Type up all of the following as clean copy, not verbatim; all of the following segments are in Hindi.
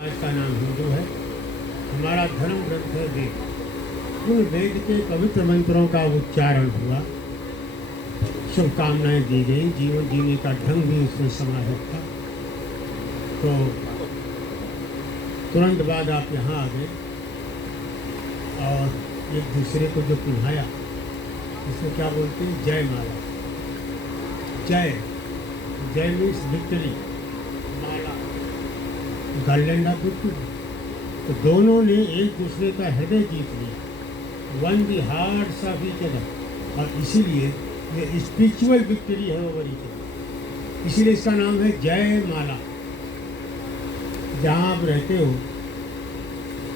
का नाम हिंदू है। हमारा धर्म ग्रंथ है वेद। उन वेद के पवित्र मंत्रों का उच्चारण हुआ, शुभकामनाएं दी गई, जीवन जीने का ढंग भी उसमें समाहित था। तो तुरंत बाद आप यहाँ आ गए और एक दूसरे को जो पिन्हाया, इसको क्या बोलते हैं? जय माला। जय, जय means victory, Mala garland of victory. तो दोनों ने एक दूसरे का हृदय जीत लिया, one the hearts of each other, और इसीलिए ये स्पिरिचुअल विक्ट्री है ओवर ईच अदर। इसीलिए इसका नाम है जय माला। जहाँ आप रहते हो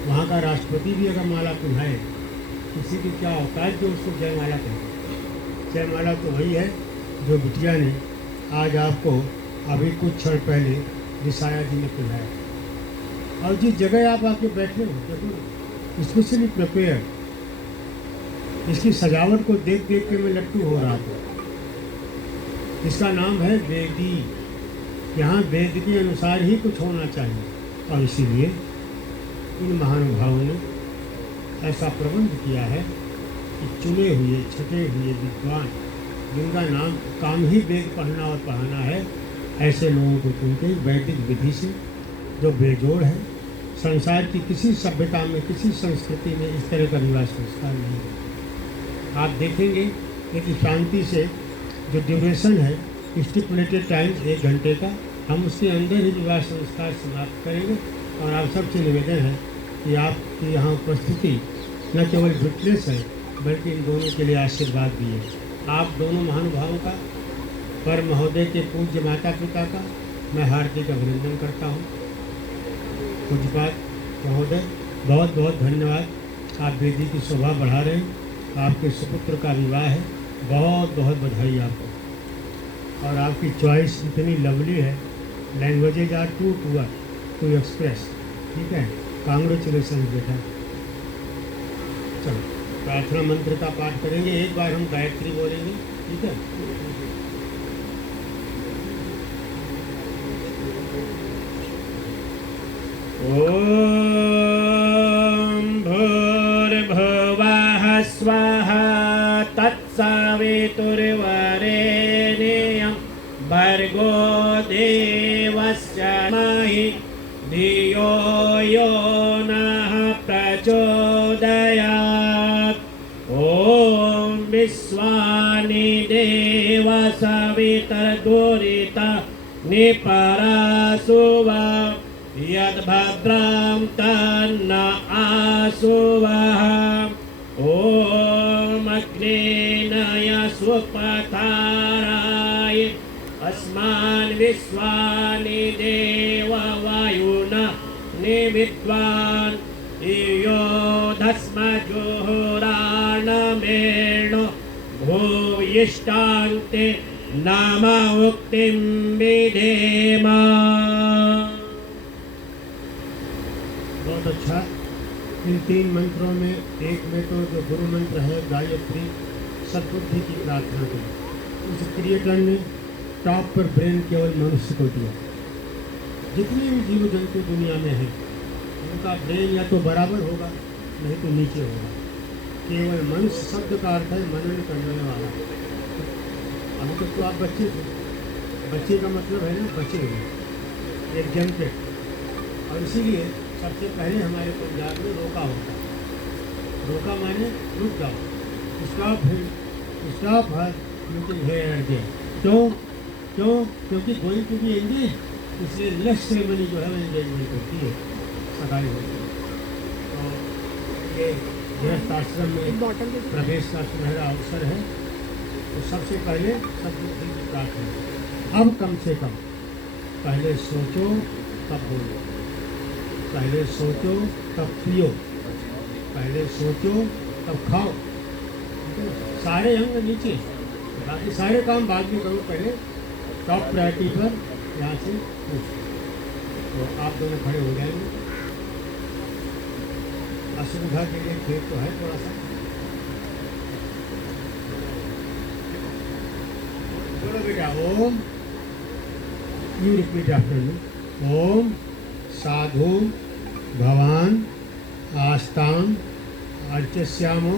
वहाँ का राष्ट्रपति भी अगर माला पिन्हाए, किसी की क्या औकात जो उसको जयमाला कहते हैं। जयमाला तो वही है जो बिटिया ने आज आपको अभी कुछ क्षण पहले रिसाया जी ने पिन्हाया। और जिस जगह आप आके बैठे हो, देखो स्पेशली प्रिपेयर, इसकी सजावट को देख देख के मैं लट्टू हो रहा था। इसका नाम है वेदी। यहाँ वेद के अनुसार ही कुछ होना चाहिए, और इसीलिए इन महानुभावों ने ऐसा प्रबंध किया है कि चुने हुए छटे हुए विद्वान, जिनका नाम काम ही वेद पढ़ना और पढ़ाना है, ऐसे लोगों को चुनते वैदिक विधि से, जो बेजोड़ है। संसार की किसी सभ्यता में, किसी संस्कृति में इस तरह का विवाह संस्कार नहीं है। आप देखेंगे कि शांति से जो ड्यूरेशन है, स्टिपुलेटेड टाइम 1 घंटे का, हम उसके अंदर ही विवाह संस्कार समाप्त करेंगे। और आप सबसे निवेदन है कि आपकी यहाँ उपस्थिति न केवल विटनेस है, बल्कि इन दोनों के लिए आशीर्वाद भी है। आप दोनों महानुभावों का, पर महोदय के पूज्य माता पिता का मैं हार्दिक अभिनंदन करता हूँ। पूज्यपाद महोदय, बहुत बहुत धन्यवाद। आप वेदी की शोभा बढ़ा रहे हैं। आपके सुपुत्र का विवाह है, बहुत बहुत बधाई आपको। और आपकी चॉइस इतनी लवली है, languages are too poor to express. ठीक है, कांग्रेचुलेसन बेटा। चलो प्रार्थना मंत्र का पाठ करेंगे, एक बार हम गायत्री बोलेंगे, ठीक है? ओम भूर्भुवः स्वः तत्सवितुर्वरेण्यं भर्गो देवस्य धीमहि धियो यो नः प्रचोदयात्। ॐ विश्वानि देव सवितर्दुरिता निपरासुवा यद्भद्रां तन्न आसुवः। ॐ अग्नेय सुपथाराय अस्मान् विश्वानि देव वायुना निविद्वान् यो धस्मजुहुराणमेणो भूयिष्ठान्ते नाम उक्तिं विधेम। बहुत अच्छा। इन 3 मंत्रों में, एक में तो जो गुरु मंत्र है गायत्री, सद्बुद्धि की प्रार्थना की। उस क्रिएटर ने टॉप पर ब्रेन केवल मनुष्य को दिया। जितने भी जीव जंतु दुनिया में हैं, उनका ब्रेन या तो बराबर होगा, नहीं तो नीचे होगा। केवल मनुष्य शब्द का अर्थ है मनन करने वाला। अभी तक तो आप बच्चे थे, बच्चे का मतलब है ना बचे हुए, एक जनते। और इसीलिए सबसे पहले हमारे पंजाब में रोका होता है। रोका माने रुक जाओ, स्टॉप है, स्टॉप है, लुकिंग हियर देयर। क्यों? क्योंकि गोइंग टू बी एंगेज, इसलिए लेस सेरेमनी जो है वो एंगेजमेंट होती है, सगाई होती है। तो ये गृहस्थ आश्रम में प्रवेश का सुनहरा अवसर है। तो सबसे पहले सद्बुद्धि की प्रार्थना। अब कम से कम पहले सोचो तब बोलो, पहले सोचो तब पियो, पहले सोचो तब खाओ। सारे अंग नीचे, बाकी सारे काम बाद में करो, पहले टॉप प्रायोरिटी पर यहाँ से पूछ। तो आप दोनों खड़े हो जाएंगे। असुविधा के लिए खेत तो है थोड़ा सा। बोलो बेटा ओम, यू रिपीट आफ्टर मी। ओम साधु भवान आस्ताम अर्चस्यामो,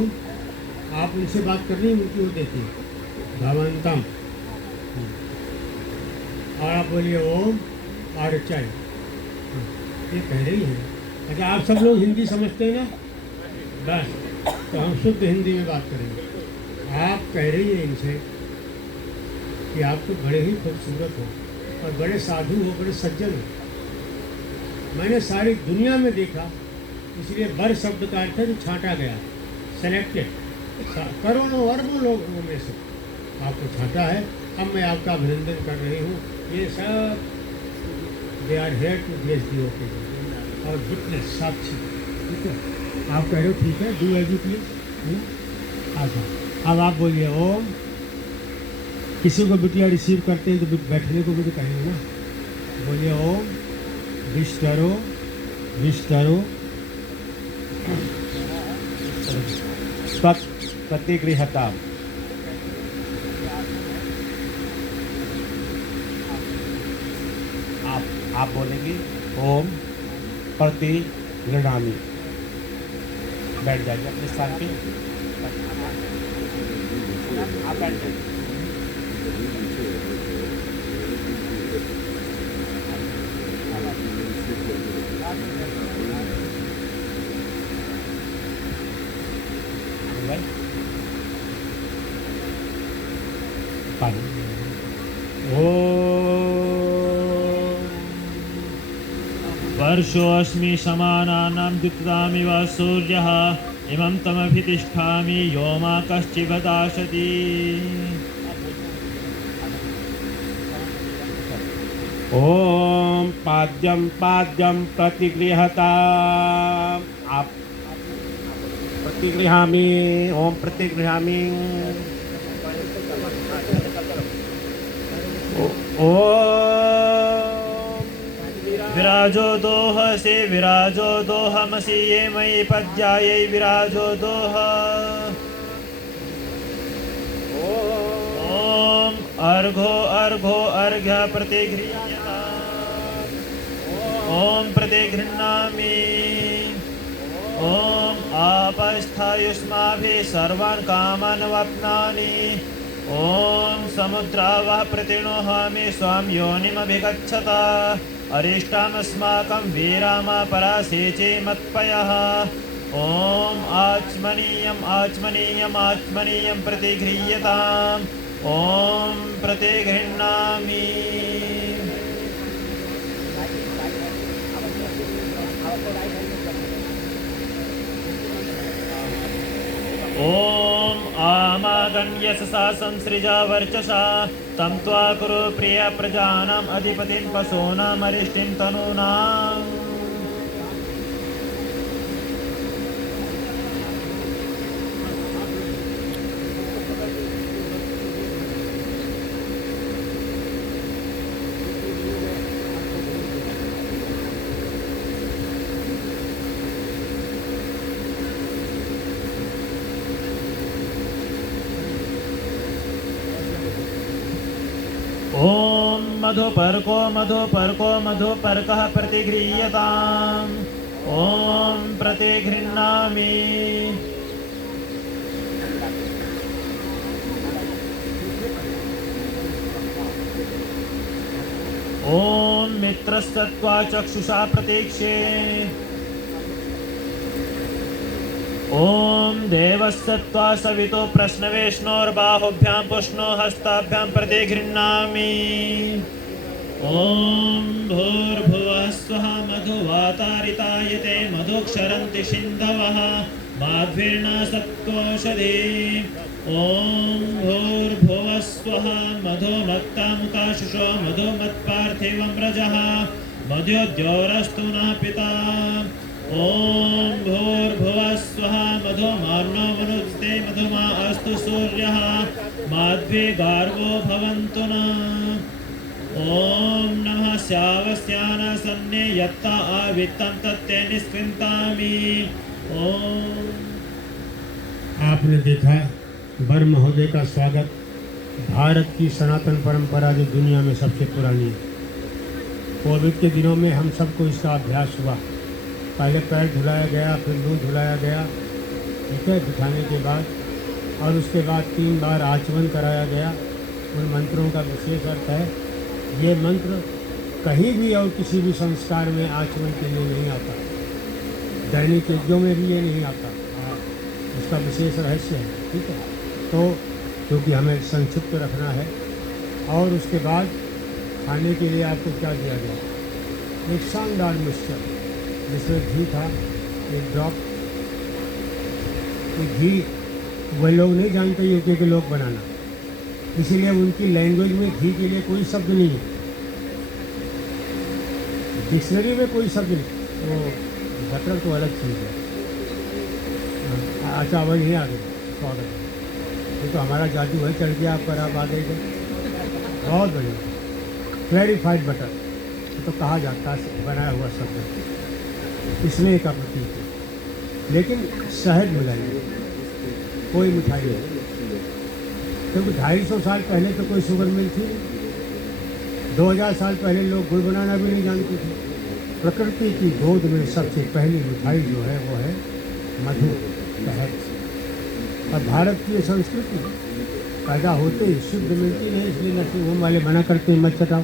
आप उनसे बात करनी उनकी वो देती भवंतम, और आप बोलिए ओम अर्चय, ये कह रही है। अच्छा, आप सब लोग हिंदी समझते हैं ना? बस, तो हम शुद्ध हिंदी में बात करेंगे। आप कह रही हैं इनसे कि आप तो बड़े ही खूबसूरत हो और बड़े साधु हो, बड़े सज्जन हो। मैंने सारी दुनिया में देखा, इसलिए बर शब्द का अर्थ है जो छांटा गया, सेलेक्टेड, करोड़ों अरबों लोगों में से आपको छांटा है। अब मैं आपका अभिनंदन कर रही हूँ। ये सब they are here to bless the occasion और विटनेस, साक्षी। ठीक है, आप कह रहे हो ठीक है, डू एज यू प्लीज। अच्छा, अब आप बोलिए ओम। किसी को बिटिया रिसीव करते हैं तो बैठने को भी तो कहेंगे ना। बोलिए ओम विष्टरो विष्टरो प्रतिगृहता। आप बोलेंगे ओम प्रतिगृह्णामि। बैठ जाइए अपने स्थान पे, आप बैठ जाइए। वर्षोऽस्मि समानानां द्युतितामिव सूर्यः, इमं तमभितिष्ठामि यो मा कश्चिददाशति। ओम पाद्यम पाद्यम प्रतिगृहता। आप प्रतिगृहामि, ओम प्रतिगृहामि। विराजो दोह से विराजो दोहमसि ये मयि पद्यायै विराजो दोह। ओम अर्घो अर्घो अर्घ्य प्रतिगृह्यता। ओम प्रतिगृह्णामि। ओम आपस्थायुष्माभिः सर्वान् कामान् वाप्नोमि। ओम समुद्रावः प्रतिणोहामि स्वं योनिमभिगच्छत। अरिष्टामस्माकं वीरामा परासेचे मत्पयः। ओम आचमनीयम् आचमनीयम् आचमनीयं प्रतिगृह्यताम्। ओम प्रतिगृह्णामि। ओम आमागण्यससा संसृजा वर्चसा तं त्वा कुरु प्रिय प्रजानाम् अधिपतिं पशूनाम् अरिष्टिं तनूनाम्। ओम मधुपर्को मधुपर्को मधुपर्कः प्रतिगृह्यताम्। ओम प्रतिगृह्णामि। ओम मित्रस्तत्वा चक्षुषा प्रतीक्षे। ओम देवस्तत्वा सवितो प्रश्नवेष्णोर्बाहुभ्यां पुष्णो हस्ताभ्यां प्रतिगृह्णामि। ओम भूर्भुवः स्वः मधुवातारितायते मधुक्षरन्ति सिन्धवः माध्वीर्ना सप्तोषधि। ओम भूर्भुवः स्वः मधुमत्तामुकाशुषो मधुमत्पार्थिवं रजः मधुद्योरस्तु नः पिता। ओम भूर्भुवः स्वः मधुमानो मनुस्ते मधुमा अस्तु सूर्यः माध्वी गार्वो भवन्तु नः। ओम नमः स्यावस्यानासन्ने यत्ता आवित्तं तत्ते निष्कृन्तामि। ओम। आपने देखा वर महोदय का स्वागत। भारत की सनातन परंपरा जो दुनिया में सबसे पुरानी है, कोविड के दिनों में हम सबको इसका अभ्यास हुआ। पहले पैर धुलाया गया, फिर मुँह धुलाया गया, ठीक है, बिठाने के बाद, और उसके बाद 3 बार आचमन कराया गया। उन मंत्रों का विशेष अर्थ है। ये मंत्र कहीं भी और किसी भी संस्कार में आचमन के लिए नहीं आता, दैनिक यज्ञों में भी ये नहीं आता। उसका विशेष रहस्य है, ठीक है। तो क्योंकि हमें संक्षिप्त रखना है। और उसके बाद खाने के लिए आपको क्या दिया गया? एक शानदार मिक्सचर जिसमें घी था, एक ड्रॉप। घी वह लोग नहीं जानते यूके के लोग बनाना, इसीलिए उनकी लैंग्वेज में घी के लिए कोई शब्द नहीं है, डिक्शनरी में कोई शब्द नहीं। वो बटर तो अलग चीज़ है। अच्छा, वही नहीं आ गए, स्वागत है। ये तो हमारा जादू है, चढ़ गया आप पर, आप आ गए थे। बहुत बढ़िया, क्लैरिफाइड बटर तो कहा जाता है, बनाया हुआ शब्द। इसमें एक प्रतीक है, लेकिन शहद मिलाइए, कोई मिठाई नहीं, क्योंकि 250 साल पहले तो कोई शुगर मिल थी नहीं। 2000 साल पहले लोग गुड़ बनाना भी नहीं जानते थे। प्रकृति की गोद में सबसे पहली मिठाई जो है वो है मधु, शहद। और भारत की संस्कृति पैदा होते ही शुद्ध मिलती नहीं, इसलिए नर्सिंग होम वाले मना करते हैं मत चटाओ।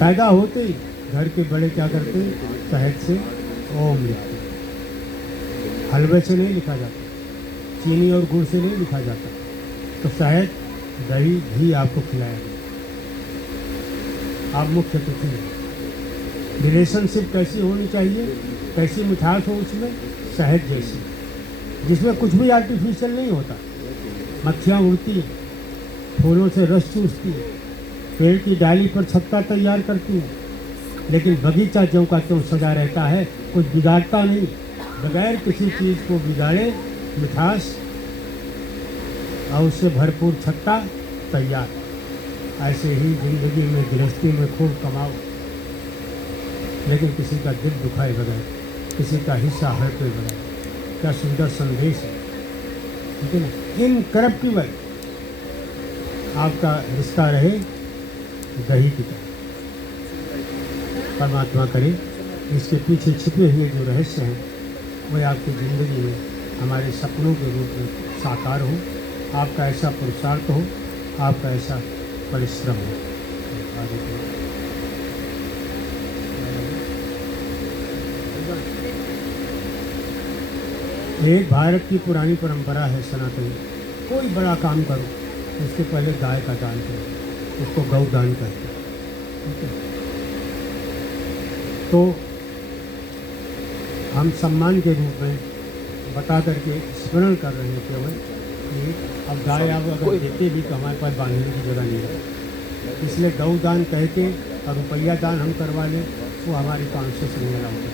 पैदा होते ही घर के बड़े क्या करते हैं, शहद से ओम लिखते। हलवे से नहीं लिखा जाता, चीनी और गुड़ से नहीं लिखा जाता। तो शहद, दही, घी आपको खिलाया गया। आप मुख्य अतिथि हैं। रिलेशनशिप कैसी होनी चाहिए, कैसी मिठास हो उसमें, शहद जैसी, जिसमें कुछ भी आर्टिफिशियल नहीं होता। मक्खियाँ उड़ती हैं, फूलों से रस चूसती है, पेड़ की डाली पर छत्ता तैयार करती है, लेकिन बगीचा ज्यों का त्यों सजा रहता है, कुछ बिगाड़ता नहीं। बगैर किसी चीज़ को बिगाड़े मिठास और उससे भरपूर छत्ता तैयार। ऐसे ही जिंदगी में, गृहस्थी में खूब कमाओ, लेकिन किसी का दिल दुखाए बगैर, किसी का हिस्सा हड़पे बगैर। क्या सुंदर संदेश है, ठीक है ना। इनकरप्टिबल आपका रिश्ता रहे दही की तरह। परमात्मा करे इसके पीछे छिपे हुए जो रहस्य हैं वह आपकी ज़िंदगी में हमारे सपनों के रूप में साकार हो। आपका ऐसा पुरुषार्थ हो, आपका ऐसा परिश्रम हो। एक भारत की पुरानी परंपरा है सनातनी, कोई बड़ा काम करो उसके पहले गाय का दान करो, उसको गौ दान करते हैं, ठीक है। तो हम सम्मान के रूप में बता करके स्मरण कर रहे हैं केवल कि अब गाय आप अगर देते भी तो हमारे पास बांधने की जगह नहीं है, इसलिए गौ दान कह के और रुपया दान हम करवा लें वो हमारी कॉन्शियस नहीं अलाउ है,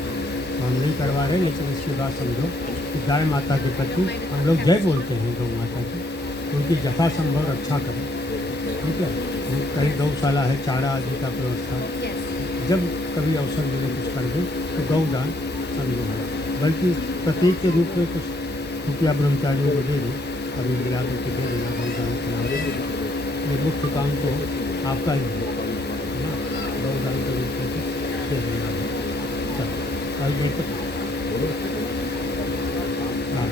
तो हम नहीं करवा रहे। लेकिन इसकी बात समझो कि गाय माता के प्रति हम लोग जय बोलते हैं गौ माता की, उनकी यथासंभव रक्षा करें, ठीक है। कहीं गौशाला है, चारा आदि का व्यवस्था, जब कभी अवसर मिले कुछ कर दें तो गौ दान समझो है, बल्कि प्रतीक के रूप में कुछ रुपया ब्रह्मचारियों को दे दें, अभी मिला करके दे देना, गौ दान खिला। ये मुख्य काम तो आपका ही है ना, गौ दान के रूप में दे देना है। हाँ,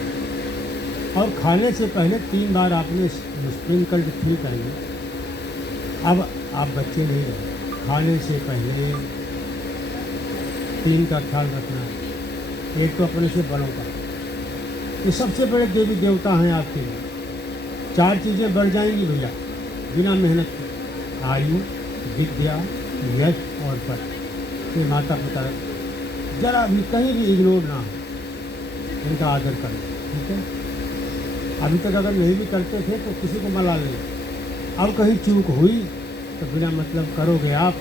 और खाने से पहले 3 बार आपने स्प्रिंकल्ड फ्री करनी। अब आप बच्चे नहीं रहे, खाने से पहले 3 का ख्याल रखना है। एक तो अपने से बड़ों का, ये सबसे बड़े देवी देवता हैं आपके लिए। 4 चीज़ें बढ़ जाएंगी भैया बिना मेहनत के, आयु, विद्या, यश और पद। ये माता पिता जरा भी कहीं भी इग्नोर ना हो, इनका आदर करें, ठीक है। अभी तक अगर नहीं भी करते थे तो किसी को मलाल नहीं, अब कहीं चूक हुई तो बिना मतलब करोगे आप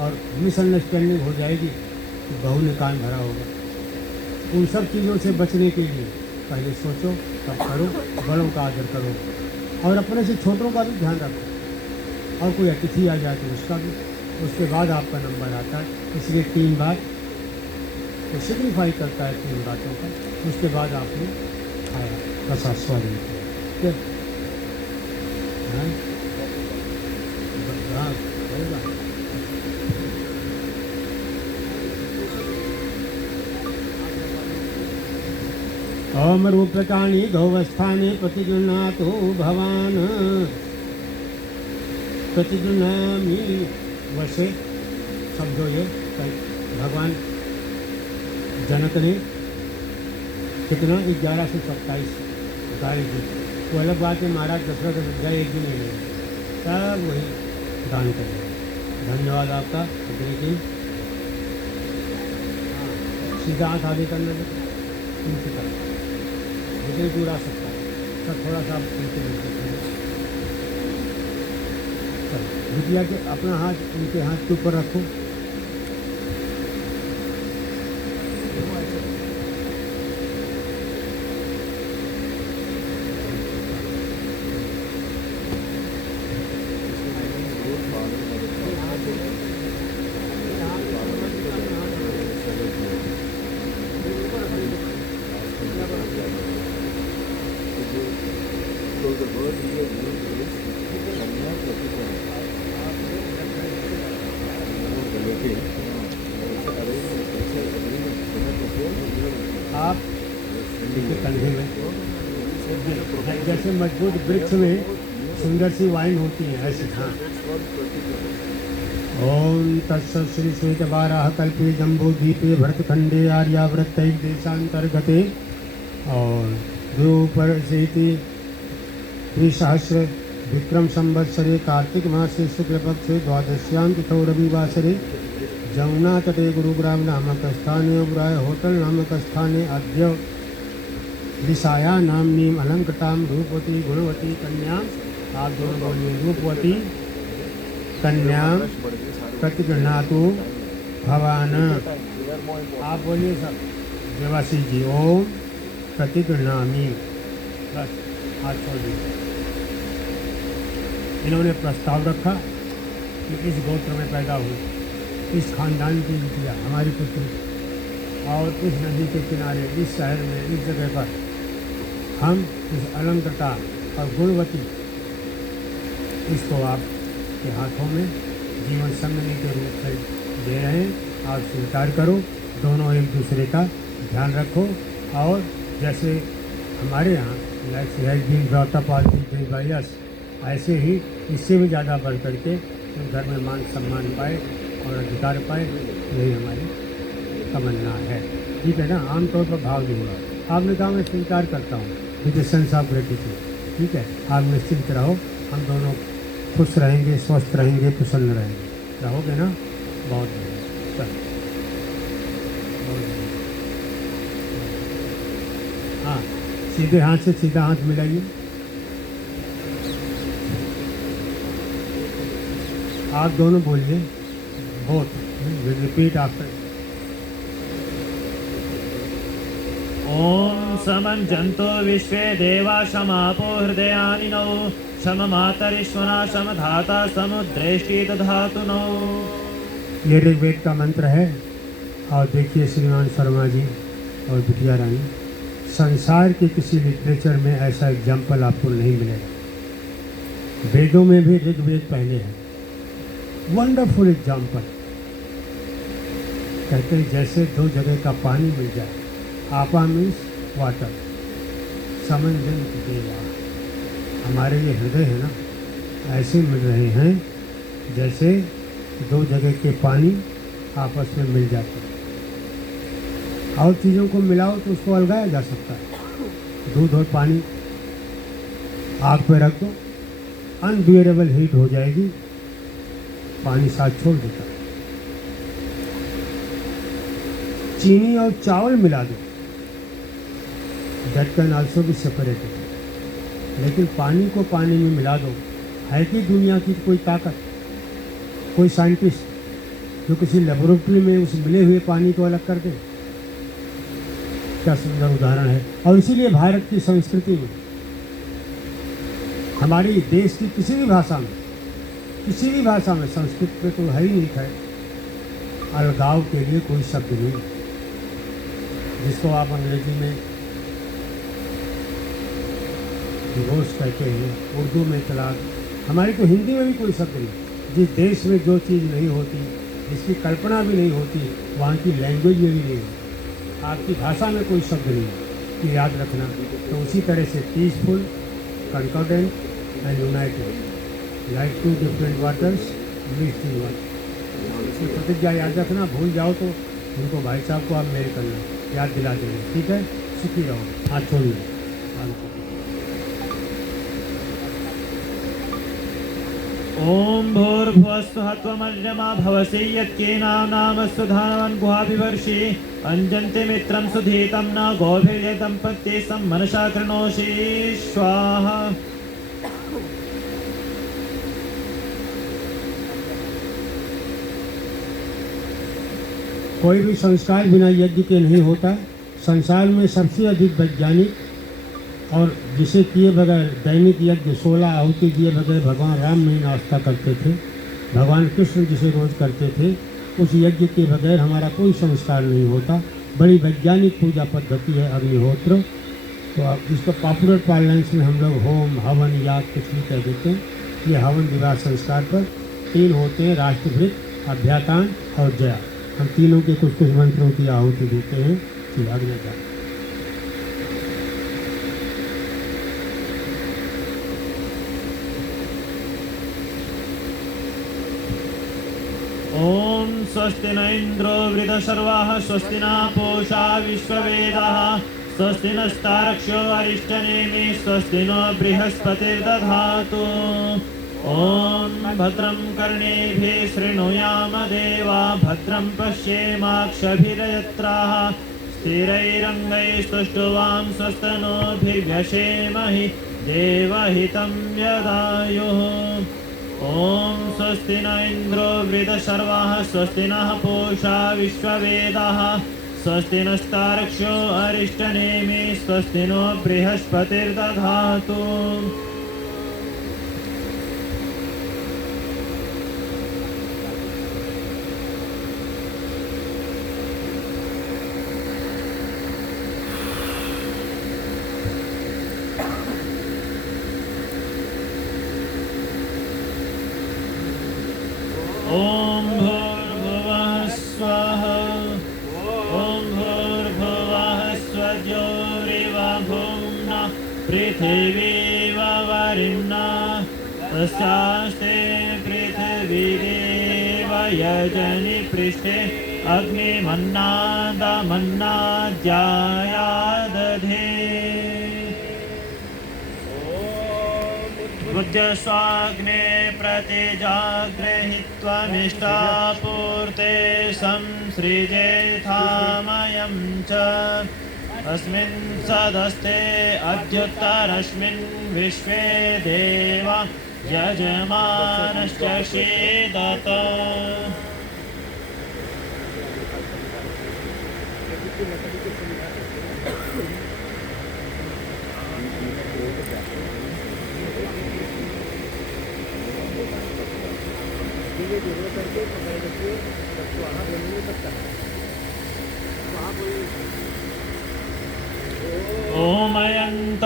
और मिसअंडरस्टैंडिंग हो जाएगी तो बहू ने कान भरा होगा। उन सब चीज़ों से बचने के लिए पहले सोचो तब करो, बड़ों का आदर करो और अपने से छोटों का भी ध्यान रखो। और कोई अतिथि आ जाए तो उसका भी, उसके बाद आपका नंबर आता है। इसलिए 3 बार तो सिग्निफाई करता है 3 बातों का। उसके बाद आपने खाया कसा स्वाद किया, हाँ, ओम रूपकाणि गौवस्थानि प्रतिगृह्णातु भवान् प्रतिगृह्णामि वैसे समझो ये भगवान जनक ने कितना 1127 गाड़ी दी। वो अलग बात है, महाराज दशरथ अयोध्या एक भी नहीं मिले, सब वही दान कर दिया। धन्यवाद आपका। देखिए सीधा हाथ आगे करना उनकी तरफ, लेकिन पूरा सकता है सब, थोड़ा सा उनके बिटिया के अपना हाथ उनके हाथ के ऊपर रखो। So the word here used is Kanya Pratikana. आप इनके कंधे में जैसे मजबूत वृक्ष में सुंदर सी वाइन होती है ऐसे। हाँ। ओम तत्सत् श्री श्वेतवाराह कल्पे जम्बूद्वीपे भरतखंडे आर्यावृत्तै देशांतर्गते और द्विपर सेति द्विसहस्र विक्रम संवत्सरे कार्तिक मासे शुक्लपक्षे द्वादश्यां तिथौ रविवासरे जमुना तटे गुरुग्राम नामक स्थाने उबराय होटल नामक स्थाने अद्य दिशाया नामनीम अलंकृतां रूपवती गुणवती कन्या, आप दोनों बोलिए, रूपवती कन्या प्रतिगृह्णातु भवान। आप बोलिए सब, देवासी जी। ओम प्रतिगृह्णामि। बस हाथ छोड़ दीजिए। इन्होंने प्रस्ताव रखा कि इस गोत्र में पैदा हुई, इस खानदान की बिटिया हमारी पुत्री, और इस नदी के किनारे, इस शहर में, इस जगह पर हम इस अलंकृता और गुणवती इसको आपके हाथों में जीवन संगनी के रूप से दे रहे हैं। आप स्वीकार करो, दोनों एक दूसरे का ध्यान रखो। और जैसे हमारे यहाँ like has been brought up all things by us, ऐसे ही इससे भी ज़्यादा बढ़ करके घर में मान सम्मान पाए और अधिकार पाए, यही हमारी तमन्ना है। ठीक है ना। आमतौर पर भाव दूंगा, आपने कहा मैं स्वीकार करता हूँ with the sense of gratitude. ठीक है, आप निश्चिंत रहो, हम दोनों खुश रहेंगे, स्वस्थ रहेंगे, प्रसन्न रहेंगे। रहोगे ना? बहुत बढ़िया। चलो, बहुत बढ़िया। हाँ, सीधे हाथ से सीधा हाथ मिलाइए। आप दोनों बोलिए, बोथ रिपीट आफ्टर। ओम समञ्जन्तो विश्वे देवा क्षमापो हृदयानिनो सममातरिश्वना समधाता समुद्रेष्टि दधातु नो। ये ऋग्वेद का मंत्र है। और देखिए श्रीमान शर्मा जी और बिटिया रानी, संसार के किसी लिटरेचर में ऐसा एग्जाम्पल आपको नहीं मिलेगा। वेदों में भी ऋग्वेद पहले है। Wonderful example. कहते हैं जैसे दो जगह का पानी मिल जाए, आपा मीन्स वाटर, समंजन देवा। हमारे ये हृदय है ना, ऐसे मिल रहे हैं जैसे दो जगह के पानी आपस में मिल जाते हैं। और चीज़ों को मिलाओ तो उसको अलगाया जा सकता है। दूध और पानी आग पे रख दो, अनबियरेबल हीट हो जाएगी, पानी साथ छोड़ देता है। चीनी और चावल मिला दो, that can also be separated. लेकिन पानी को पानी में मिला दो, है कि दुनिया की कोई ताकत, कोई साइंटिस्ट जो किसी लेबोरेटरी में उस मिले हुए पानी को अलग कर दे? क्या सुंदर उदाहरण है। और इसीलिए भारत की संस्कृति में, हमारी देश की किसी भी भाषा में, संस्कृत में तो है ही नहीं है, अलगाव के लिए कोई शब्द नहीं, जिसको आप अंग्रेजी में डिवोर्स कहते हैं, उर्दू में तलाक। हमारी तो हिंदी में भी कोई शब्द नहीं। जिस देश में जो चीज़ नहीं होती, जिसकी कल्पना भी नहीं होती, वहाँ की लैंग्वेज में भी नहीं होती। आपकी भाषा में कोई शब्द नहीं है। ये याद रखना। तो उसी तरह से peaceful, concordant and united like two different waters mixed in one. इसकी प्रतिज्ञा याद रखना, भूल जाओ तो उनको भाई साहब को आप मेल करना, याद दिला देना, ठीक है। सुखी रहो, हाथ छोड़िए। ओम भूर्भुवस्सुः त्वमर्यमा भवसि यत्केनामस्तु धानवन् गुहाभिवर्षि अंजन्ते मित्रं सुधीतं न गोभिर्यदम्पत्ये सम्मनसा कृणोषि स्वाहा। कोई भी संस्कार बिना यज्ञ के नहीं होता। संसार में सबसे अधिक वैज्ञानिक और जिसे किए बगैर दैनिक यज्ञ 16 आहुति दिए बगैर भगवान राम नहीं नाश्ता करते थे, भगवान कृष्ण जिसे रोज करते थे, उस यज्ञ के बगैर हमारा कोई संस्कार नहीं होता। बड़ी वैज्ञानिक पूजा पद्धति है अग्निहोत्र। तो अब इसको पॉपुलर पार्लेंस में हम लोग होम, हवन, याग कुछ भी कह देते हैं। ये हवन विवाह संस्कार पर 3 होते हैं, राष्ट्रभृत, अभ्यातान और जया। हम तीनों के कुछ कुछ मंत्रों की आहुति देते हैं। अग्नि का ओम स्वस्ति न इंद्रो वृद्धशर्वाः स्वस्ति न पूषा विश्ववेदाः स्वस्ति नस्तारक्ष्यो अरिष्टनेमि स्वस्ति नो बृहस्पतिर्दधातु। ओम भद्रं कर्णेभिः शृणुयाम देवा भद्रं पश्येमाक्षभिर्यत्राः स्थिरैरङ्गैस्तुष्टुवां स्वस्तनोभिर्व्यशेमहि देवहितं यदायुः। ओम स्वस्ति न इंद्रो वृद्धशर्वाः स्वस्ति नः पूषा विश्ववेदाः स्वस्ति नस्तारक्ष्यो अरिष्टनेमि स्वस्ति नो बृहस्पतिर्दधातु। ओम भूर्भुवः स्वः ओम भूर्भुवः स्वज्योरिव भूम्ना पृथिवीव वरिण्णा तस्यास्ते पृथिवीदेव यजनि पृष्ठे अग्निमन्नादमन्नाद्यायादधे। बुद्धस्वाग्ने प्रतिजागृहीत्वमिष्टापूर्ते संसृजेथामयं च अस्मिन् सदस्ते अद्युत्तरस्मिन् विश्वे देवा यजमानश्च षीदत।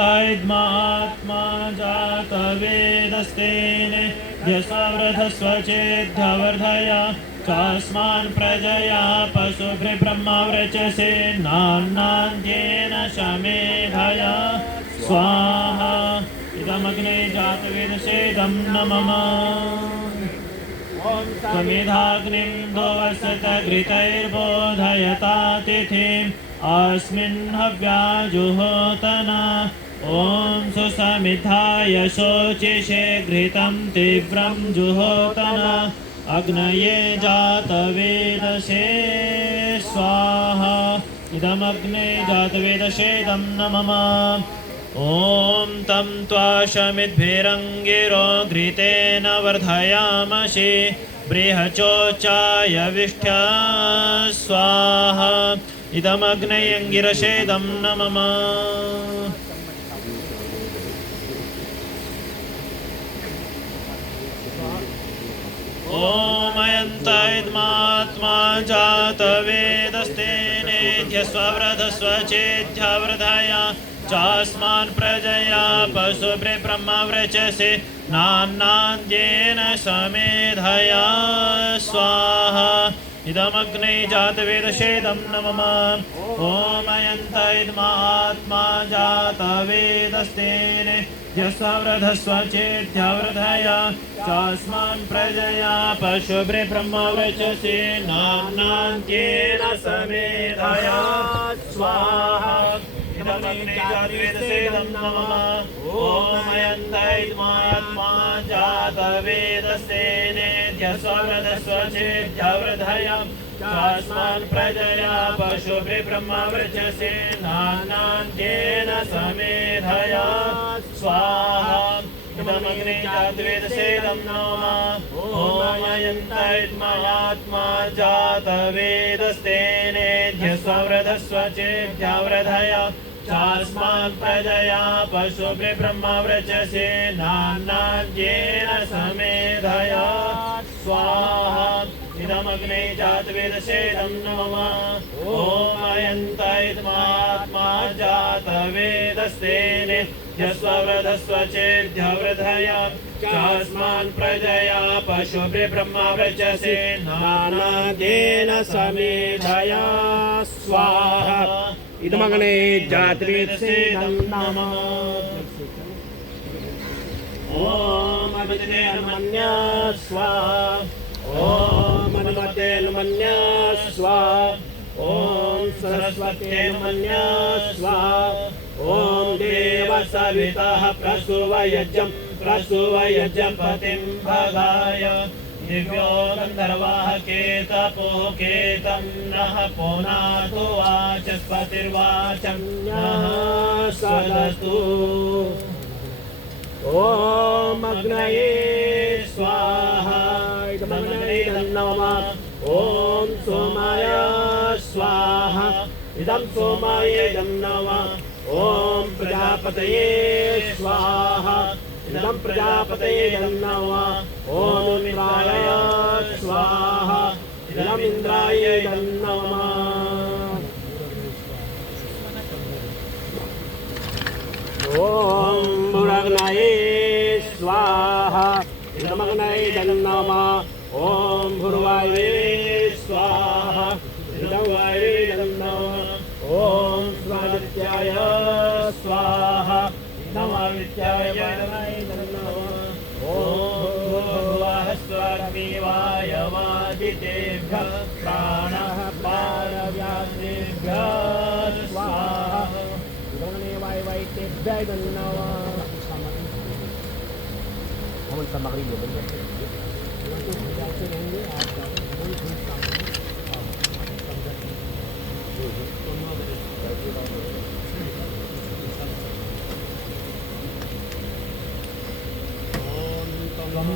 ओमयन्तैद्मात्मा जातवेदस्तेन यस्वृधस्वचेद्यवर्धया चास्मान् प्रजया पशुभिर्ब्रह्मवृचसे नान्नाद्येन शमेधया स्वाहा। इदमग्ने जातवेदसेदं न मम समिधाग्निं दोवसतघृतैर्बोधयता तिथिम् अस्मिन् हव्याजुहोतना। ॐ सुसमिधाय शोचिषे घृतं तीव्रं जुहोतना अग्नये जातवेदसे स्वाहा। इदमग्ने जातवेदसेदं न मम ॐ तं त्वाशमिद्भिरङ्गिरो घृतेन वर्धयामसि बृहचोचाय विष्ठा स्वाहा। इदमग्नयङ्गिरसेदं न मम ओमयन्तैद्मात्मा जातवेदस्तेनेध्यस्वव्रधस्वचेद्यवृधया चास्मान् प्रजया पशुभिर्ब्रह्मवृचसे नान्नाद्येन समेधया स्वाहा। इदमग्ने जातवेदसेदं न मम ॐ अयन्त इदमात्मा जातवेदस्तेन यस्वृधस्व चेद्यवृधय चास्मान् प्रजया पशुभ्रे ब्रह्मवृचसे नाम्नान्त्येन समेधया स्वाहा इदमग्ने जातवेदसेदं न मम ॐ अयन्त इदमात्मा जातवेदस्तेन यस्वृधस्व चेद्यवृधय चास्मान् प्रजया पशुभ्रे ब्रह्मवृचसे नाम्नान्त्येन समेधया स्वाहा इदमग्ने जातवेदसेदं न मम ॐ अयन्त इदमात्मा जातवेदस्तेन यस्वृधस्व चेद्यवृधय चास्मात् प्रजया पशुभ्रे ब्रह्मवृचसे नाम्नान्त्येन समेधया स्वाहा इदमग्ने जातवेदसेदं न मम ॐ अयन्त इदमात्मा जातवेदस्तेन यस्वृधस्व चेद्यवृधय चास्मान् प्रजया पशुभ्रे ब्रह्मवृचसे नाम्नान्त्येन समेधया स्वाहा इदमग्ने जातवेदसेदं नमः ॐ अभिजनेर्मन्या स्वाहा ॐ अनुमतेर्मन्या स्वाहा ॐ सरस्वत्येर्मन्या स्वाहा ॐ देवसवितः प्रसूवयजं पतिं भगाय दिव्यो गन्धर्वाः केतपोः केतन्नः पुनातो वाचस्पतिर्वाचं नः स्वदतु ॐ अग्नये स्वाहा इदमग्ने नमः ॐ सोमाय स्वाहा इदं सोमाय इदं नमः ॐ प्रजापतये स्वाहा इदं प्रजापतये इदं नमः ॐ इन्द्राय स्वाहा इदम् इन्द्राय इदं नमः ॐ भुरग्नये स्वाहा इदमग्नये इदं नमः ॐ भुर्वाये स्वाहा इदं वाये इदं नमः ॐ स्वादित्याय स्वाहा नमादित्याय इदं नमः ॐ भुवः स्वाग्निवायवादितेभ्यः प्राणः पारव्यासेभ्यः स्वाहा वैतेभ्य हवन सामग्री ले लेंगे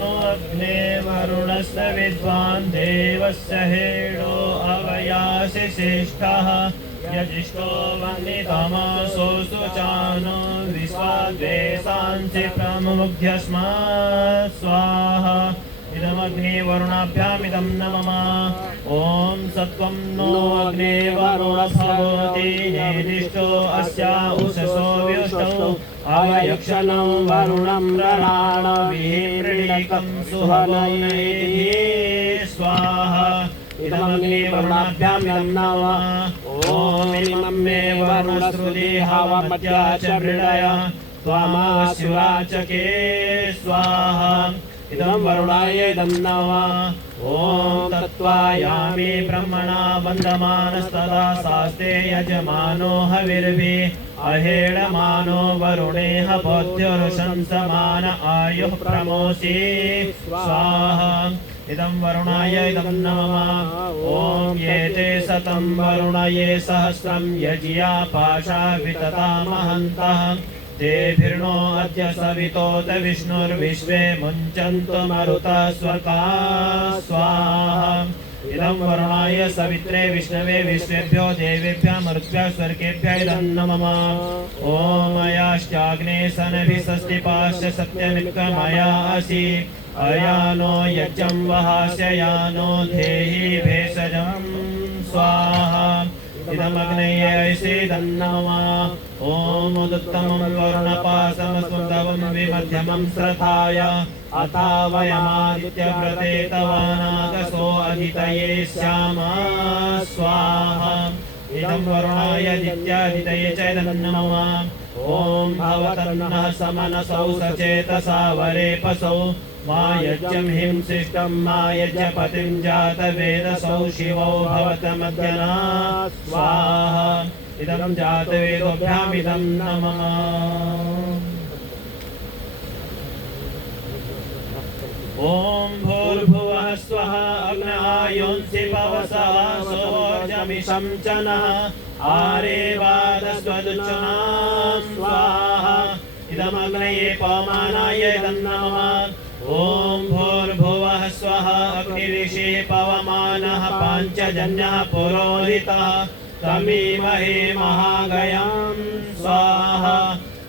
नो अग्ने वरुणस्य विद्वान् देवस्य हेडो अवयासि श्रेष्ठः यजिष्ठो वन्दितमसो सुचानो विश्वाद्वेषांसि प्रमुग्ध्यस्मात् स्वाहा इदमग्ने वरुणाभ्यामिदं न मम ॐ सत्वं नो अग्ने वरुणभवति नेदिष्टो अस्या उषसो व्युष्टौ अवयक्षणं वरुणं रणाण विहीर्णिकं सुहनये स्वाहा इदमग्ने वरुणाभ्यामिदं न मम ॐ इमं मे वरुणश्रुति हवमद्या च मृडय त्वमशिवाचके स्वाहा इदं वरुणाय इदं नमः ॐ तत्त्वायामि ब्रह्मणा वन्दमानस्तदा शास्ते यजमानो हविर्भिः अहेडमानो वरुणेह बोध्योरुशंसमान आयुः प्रमोषि स्वाहा इदं वरुणाय इदं नमः ॐ ये ते शतं वरुणये सहस्रं यजिया पाशा वितता महन्तः तेभिर्नो अद्य सवितोत विष्णुर्विश्वे मुञ्चन्तु मरुतः स्वका स्वाहा इदं वरुणाय सवित्रे विष्णवे विश्वेभ्यो देवेभ्यः मरुद्भ्यः स्वर्गेभ्यः इदं नमः ॐ मयाश्चाग्ने सनभिः षष्टिपाश्च सत्यमित्कमया असि अयानो यज्ञं वहास्य यानो धेहि भेषजं स्वाहा इदमग्नये सीदं नमः ॐ उदुत्तमं वरुणपासं सुन्दवं विमध्यमं श्रथाय अथा वयमादित्यव्रते तवानागसो अदितये स्यामः स्वाहा इदं वरुणाय दित्यादितये च इदं नमः ॐ भवतन्नः समनसौ सचेतसा वरेपसौ मायज्यं हिं शिष्टं मायज्यपतिं जातवेदसौ शिवो भवतमद्यना स्वाहा इदं जातवेदोभ्यामिदं नमः ॐ भूर्भुवः स्वः अग्नहायोंसि पवसः सोऽर्जमिषं च नः आरेवादस्वदुच्चना स्वाहा इदमग्नये पवमानाय इदं नमः ॐ भूर्भुवः स्वः अग्निरिषे पवमानः पाञ्चजन्यः पुरोहितः तमीमहे महागयां स्वाहा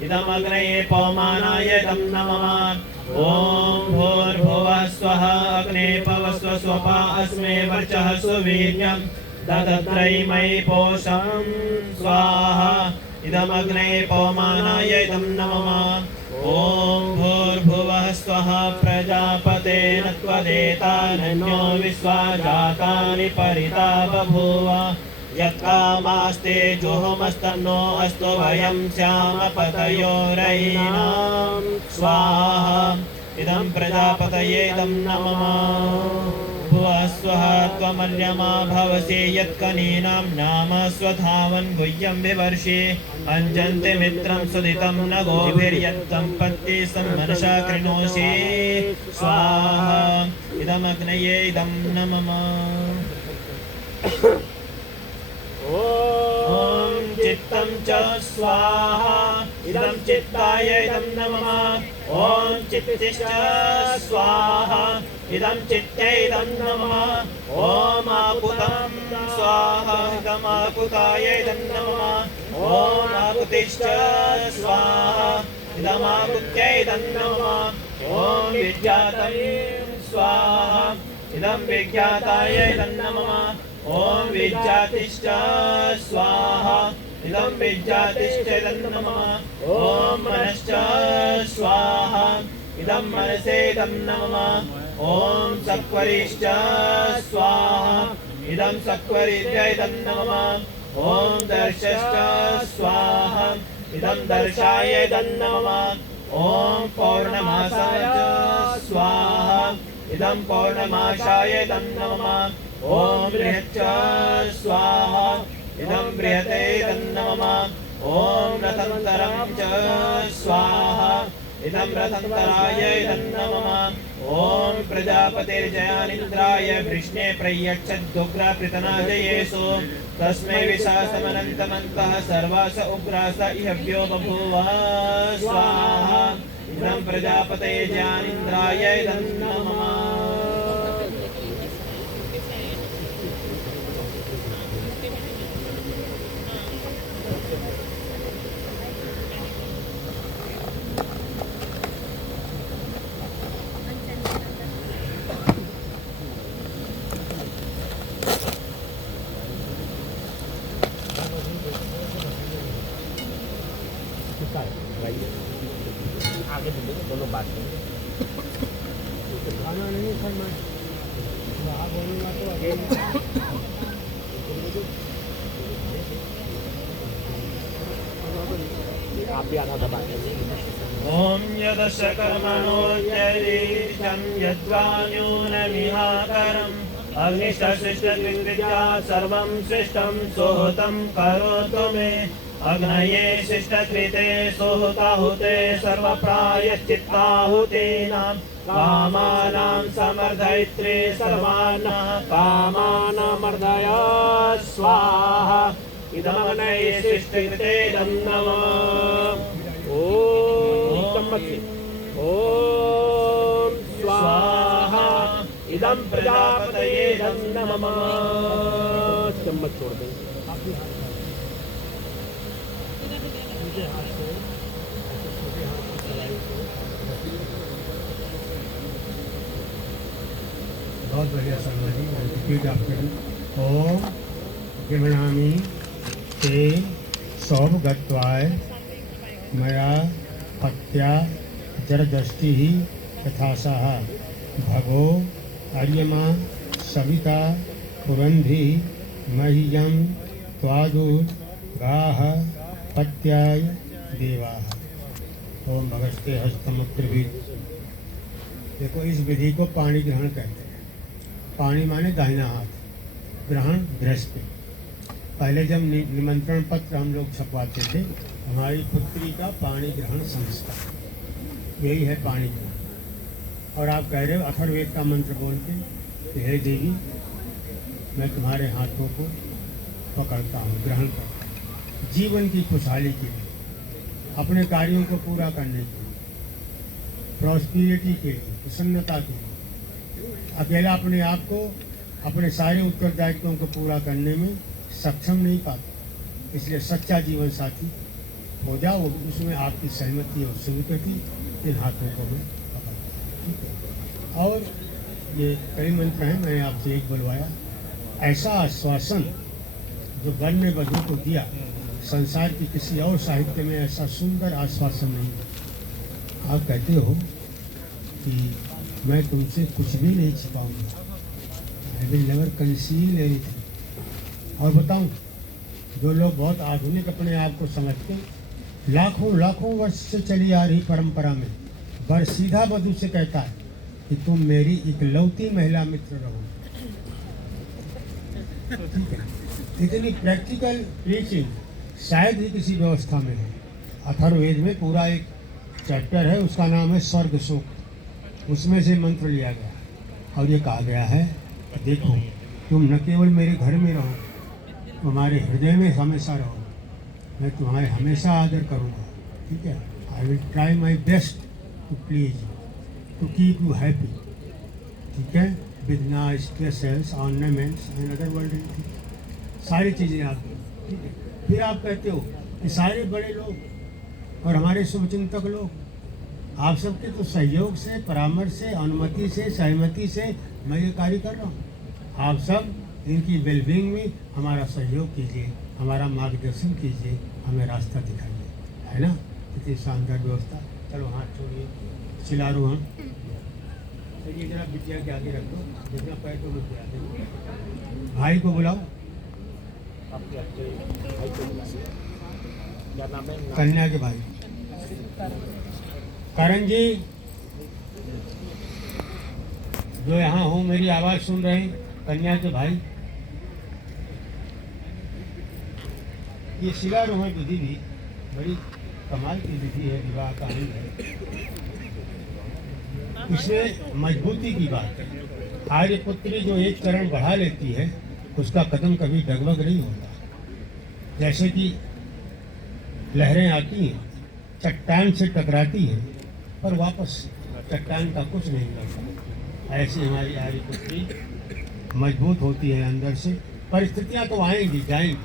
इदमग्नये पवमानाय इदं नमः ॐ भूर्भुवः स्वः अग्ने पवस्व स्वपा अस्मे वर्चः सुवीर्यं ददत्रैमयि पोषं स्वाहा इदमग्नये पवमानाय इदं नमः ॐ भूर्भुवः स्वः प्रजापतेन त्वदेतानन्यो विश्वा जातानि परिता बभूव यत्कामास्ते जुहुमस्तन्नो अस्तु वयं स्याम पतयोरयिनां स्वाहा इदं प्रजापतये इदं नमः भुवः स्वः त्वमर्यमा भवसि यत्कनीनां नाम स्वधावन् गुह्यं विवर्षे अञ्जन्ति मित्रं सुदितं न गोभिर्यत्सम्पत्ति सम्मनसा कृणोषि स्वाहा इदमग्नये इदं नमः ॐ चित्तं च स्वाहा इदं चित्ताय इदं नमः ॐ चित्तिश्च स्वाहा इदं चित्ते इदं नमः ॐ आकुतं स्वाहा इदम् आकुताय इदं नमः ॐ आकुतिश्च स्वाहा इदम् आकुत्यै इदं नमः ॐ विज्ञातं स्वाहा इदं विज्ञाताय इदं नमः ॐ विज्ञातिश्च स्वाहा इदं विज्ञातिश्च इदं नमः ॐ मनश्च स्वाहा इदं मनसे इदं नमः ॐ सक्वरिश्च स्वाहा इदं सक्वरिभ्य इदं नमः ॐ दर्शश्च स्वाहा इदं दर्शाय इदं नमः ॐ पौर्णमासाय स्वाहा इदं पौर्णमासाय इदं नमः ॐ बृहच्च स्वाहा इदं बृहते इदं नमः ॐ रथन्तरं च स्वाहा इदं रथन्तराय इदं नमः ॐ प्रजापतिर्जयानिन्द्राय वृष्णे प्रयच्छद्दुग्रपृतनाजयेषु तस्मै विशासमनन्तमन्तः सर्वास उग्रास इहव्यो बभूव स्वाहा इदं प्रजापते जयानिन्द्राय इदं नमः आगे दोनों बात खाना नहीं खाना वहाँ बोलूँगा तो आगे आप भी आधा दबा ॐ यदस्य कर्मणो जयरीशं यद्वान्यूनमिहाकरम् अग्निष्टशिष्टकृत्या सर्वं सृष्टं सोहतं करोतु मे अग्नये शिष्टकृते सोहताहुते सर्वप्रायश्चित्ताहुतीनां कामानां समर्धयित्रे सर्वान् कामानमर्दय स्वाहा इदमग्नये शिष्टकृते इदं नमः ॐ स्वाहा इदं प्रजापतये इदं नमः चम्मच छोड़ दें बहुत बढ़िया शर्मा जी रिपीट आप करें ओम गृह्णामि ते सौभगत्वाय मया पत्या जरदष्टि यथासाः भगो अर्यमा सविता पुरंधि मह्यं त्वादुर गाह पत्याय देवाः। ओम भगस्ते हस्तमुत्र भी। देखो इस विधि को पाणी ग्रहण कहते हैं। पाणी माने दाहिना हाथ, ग्रहण बृहस्पति। पहले जब निमंत्रण पत्र हम लोग छपवाते थे, हमारी पुत्री का पाणी ग्रहण संस्कार, यही है पाणी ग्रहण। और आप कह रहे हो अथर्ववेद का मंत्र बोल के, हे देवी मैं तुम्हारे हाथों को पकड़ता हूँ, ग्रहण करता हूँ, जीवन की खुशहाली के लिए, अपने कार्यों को पूरा करने के लिए, प्रॉस्पेरिटी के लिए, प्रसन्नता के लिए। अकेला अपने आप को, अपने सारे उत्तरदायित्वों को पूरा करने में सक्षम नहीं पाता, इसलिए सच्चा जीवन साथी हो जाओ, उसमें आपकी सहमति और स्वीकृति, इन हाथों को मैं पकड़ता हूँ। ठीक है। और ये कई मंत्र हैं, मैंने आपसे एक बुलवाया। ऐसा आश्वासन जो वन ने वधू को दिया, संसार की किसी और साहित्य में ऐसा सुंदर आश्वासन नहीं है। आप कहते हो कि मैं तुमसे कुछ भी नहीं छिपाऊंगा, I will never conceal anything. और बताऊं, जो लोग बहुत आधुनिक अपने आप को समझते, लाखों लाखों वर्ष से चली आ रही परंपरा में वर सीधा वधू से कहता है कि तुम मेरी इकलौती महिला मित्र रहो। इतनी प्रैक्टिकल प्रीचिंग शायद ही किसी व्यवस्था में है। अथर्ववेद में पूरा एक चैप्टर है, उसका नाम है स्वर्ग सूक्त। उसमें से मंत्र लिया गया और ये कहा गया है, देखो तुम न केवल मेरे घर में रहो, तुम्हारे हृदय में हमेशा रहो, मैं तुम्हारे हमेशा आदर करूँगा। ठीक है, I will try my best to please you, to keep you happy. ठीक है, with nice dresses, ornaments and other world things, सारी चीज़ें आप। ठीक है, फिर आप कहते हो कि सारे बड़े लोग और हमारे शुभचिंतक लोग, आप सबके तो सहयोग से, परामर्श से, अनुमति से, सहमति से मैं ये कार्य कर रहा हूँ। आप सब इनकी वेलबींग में हमारा सहयोग कीजिए, हमारा मार्गदर्शन कीजिए, हमें रास्ता दिखाइए, है ना। इतनी शानदार व्यवस्था। चलो हाथ छोड़िए, शिलारोहण। चलिए जरा बिटिया के आगे रख दो, जितना पैर तो मुझे आगे। भाई को बुलाओ, आपके अच्छे भाई को बुलाइए। क्या नाम है? कन्या के भाई करण जी, जो यहाँ हो, मेरी आवाज़ सुन रहे हैं, कन्या के भाई। ये शिलारोहण विधि भी बड़ी कमाल की विधि है, विवाह का अंग है। इसमें मजबूती की बात है। आर्यपुत्री जो एक चरण बढ़ा लेती है, उसका कदम कभी डगमग नहीं होता। जैसे कि लहरें आती हैं, चट्टान से टकराती हैं, पर वापस चट्टान का कुछ नहीं करता। ऐसे हमारी आर्यपुत्री मजबूत होती है अंदर से। परिस्थितियाँ तो आएंगी जाएंगी,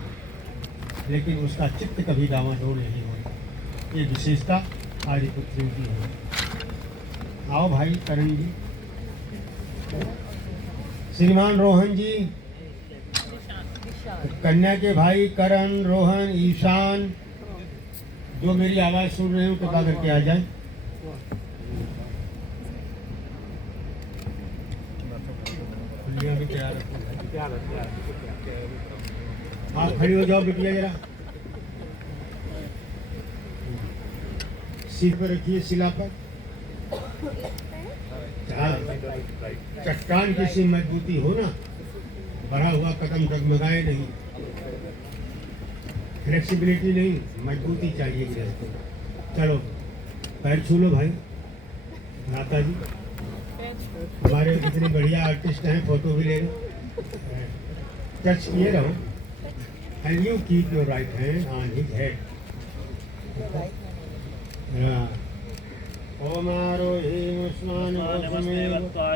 लेकिन उसका चित्त कभी डावाडोल नहीं होता। ये विशेषता आर्यपुत्रियों की है। आओ भाई करण जी। श्रीमान रोहन जी, कन्या के भाई करण, रोहन, ईशान, जो मेरी आवाज़ सुन रहे हो कृपा करके आ जाए। भी तैयार हाँ, खड़ी हो जाओ बिटिया जरा। सिर पर रखिए, शिला पर। चट्टान की मजबूती हो ना, बढ़ा हुआ कदम डगमगाए नहीं, फ्लेक्सिबिलिटी नहीं, मजबूती चाहिए गृहस्थी। चलो पैर छू लो भाई। माता जी, हमारे इतने बढ़िया आर्टिस्ट हैं, फोटो भी ले रहे, टच किए रहो। And you keep your right hand on his head. ओम आरोहीम स्नान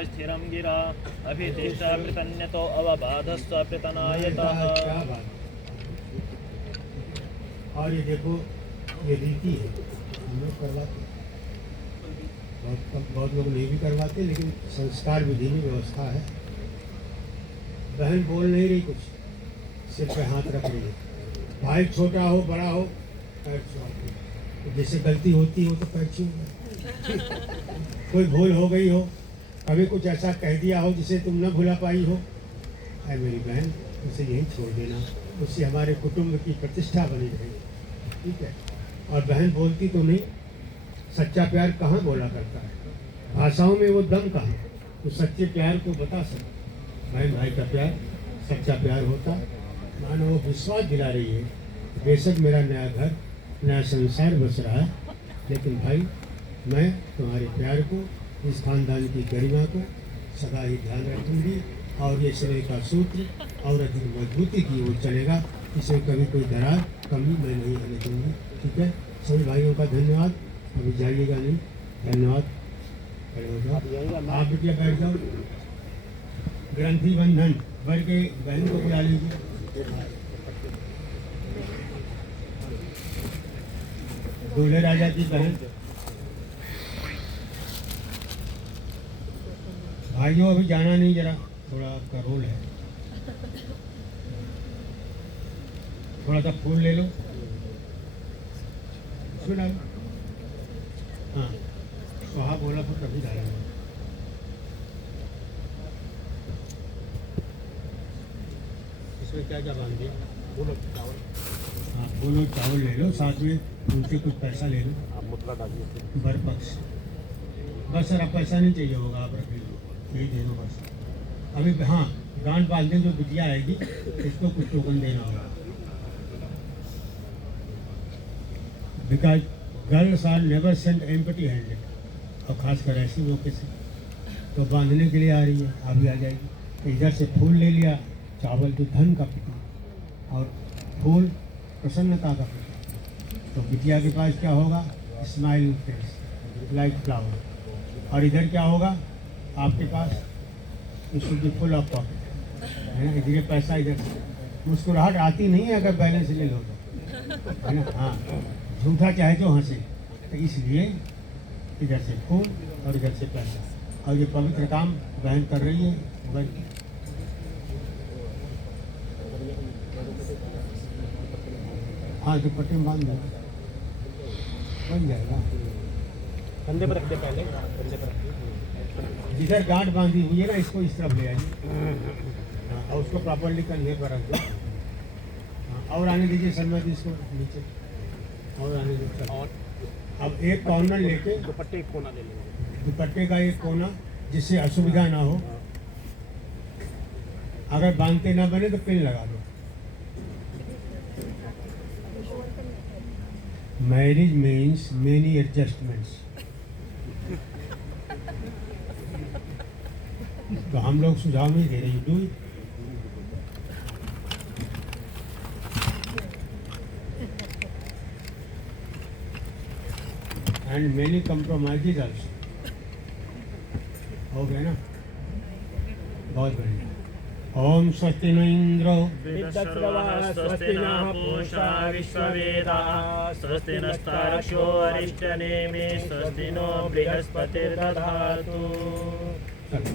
स्थिरं गिरा अभितिष्ठा प्रतन्यतो अवबाधस्व प्रतनायतः। और ये देखो, ये रीति है, हम लोग करवाते, बहुत लोग नहीं भी करवाते, लेकिन संस्कार विधि में व्यवस्था है। बहन बोल नहीं रही कुछ, सिर पे हाथ रख रही है। भाई छोटा हो बड़ा हो पैर छुआ, जैसे गलती होती हो तो पैर छू, कोई भूल हो गई हो, कभी कुछ ऐसा कह दिया हो जिसे तुम न भुला पाई हो, है मेरी बहन उसे यही छोड़ देना, उससे हमारे कुटुंब की प्रतिष्ठा बनी रहेगी, ठीक है। और बहन बोलती तो नहीं, सच्चा प्यार कहाँ बोला करता है, भाषाओं में वो दम कहाँ, तो सच्चे प्यार को बता सकते। बहन भाई का प्यार सच्चा प्यार होता, मानो वो विश्वास दिला रही है, बेशक मेरा नया घर नया संसार बस रहा है, लेकिन भाई मैं तुम्हारे प्यार को, इस खानदान की गरिमा को सदा ही ध्यान रखूंगी, और ये स्नेह का सूत्र और अधिक मजबूती की ओर चलेगा, इसमें कभी कोई दरार कमी मैं नहीं आने दूंगी, ठीक है। सभी भाइयों का धन्यवाद, अभी जाइएगा नहीं, धन्यवाद। खड़े हो जाओ, आप बिटिया बैठ जाओ। ग्रंथि बंधन वर के बहन को बुला लीजिए, दूल्हे राजा की बहन। भाइयों अभी जाना नहीं, जरा थोड़ा आपका रोल है, थोड़ा सा फूल ले लो, सुना। हाँ सुहा बोला तो कभी डालेंगे। इसमें क्या क्या बांध दिया? बोलो चावल, हाँ बोलो चावल ले लो, साथ में उनसे कुछ पैसा ले लो, आप मुद्रा डालिए। बर पक्ष। बस सर अब पैसा नहीं चाहिए होगा, आप रख लीजिए, यही दे दो बस। अभी हाँ गांठ बांधने जो बिटिया आएगी इसको कुछ टोकन देना होगा, because girls are never sent empty handed, और खासकर ऐसी मौके से तो बांधने के लिए आ रही है, अभी आ जाएगी। तो इधर से फूल ले लिया, चावल तो धन का प्रतीक और फूल प्रसन्नता का प्रतीक, तो बिटिया के पास क्या होगा, स्माइलिंग फेस लाइक फ्लावर, और इधर क्या होगा आपके पास, फुल ऑफ पॉकेट है ना, इधर पैसा, इधर मुस्कुराहट आती नहीं है अगर बैलेंस ले लो तो, है ना। हाँ झूठा चाहे जो हंसे, तो इसलिए इधर से फूल और इधर से पैसा, और ये पवित्र काम बहन कर रही है। हाँ दुपट्टे में बांध दो, बन जाएगा। कंधे पर रखते, पहले कंधे पर रखते। जिधर गांठ बांधी हुई है ना, इसको इस तरफ ले आइए, हाँ, और उसको प्रॉपरली कंधे पर रख दो। हाँ, और आने दीजिए सन्मत इसको नीचे, और आने दीजिए। और अब एक कॉर्नर लेके दुपट्टे एक कोना ले लेंगे, दुपट्टे का एक कोना, जिससे असुविधा ना हो, अगर बांधते ना बने तो पिन लगा दो। मैरिज मीन्स मेनी एडजस्टमेंट्स, तो हम लोग सुझाव नहीं दे रहे, you do it. And many compromises also, हो गया ना, बहुत बढ़िया। ओम स्वस्ति न इंद्रो विदस्रवः स्वस्ति नः पूषा विश्ववेदाः स्वस्ति नस्तार्क्ष्यो अरिष्टनेमिः स्वस्ति नो बृहस्पतिर्दधातु।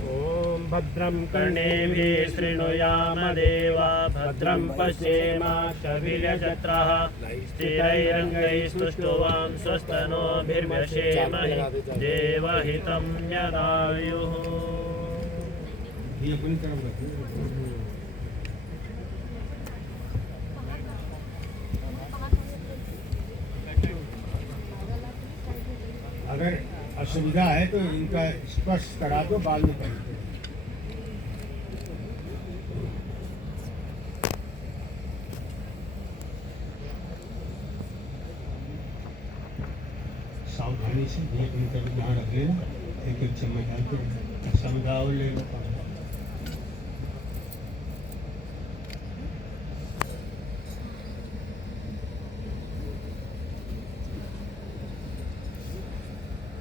ओम भद्रं कर्णेभिः शृणुयाम देवा भद्रं पश्येमाक्षभिर्यजत्राः स्थिरैरङ्गैस्तुष्टुवां स्वस्तनोभिर्व्यसेमहि देवहितं यदायुः। ये अपनी तरफ रखो। अगर असुविधा है तो इनका स्पर्श करा दो, बाद में करेंगे। सावधानी से ये अपनी तरफ यहाँ रख लेना, एक एक चम्मच डालते समझाओ ले लो।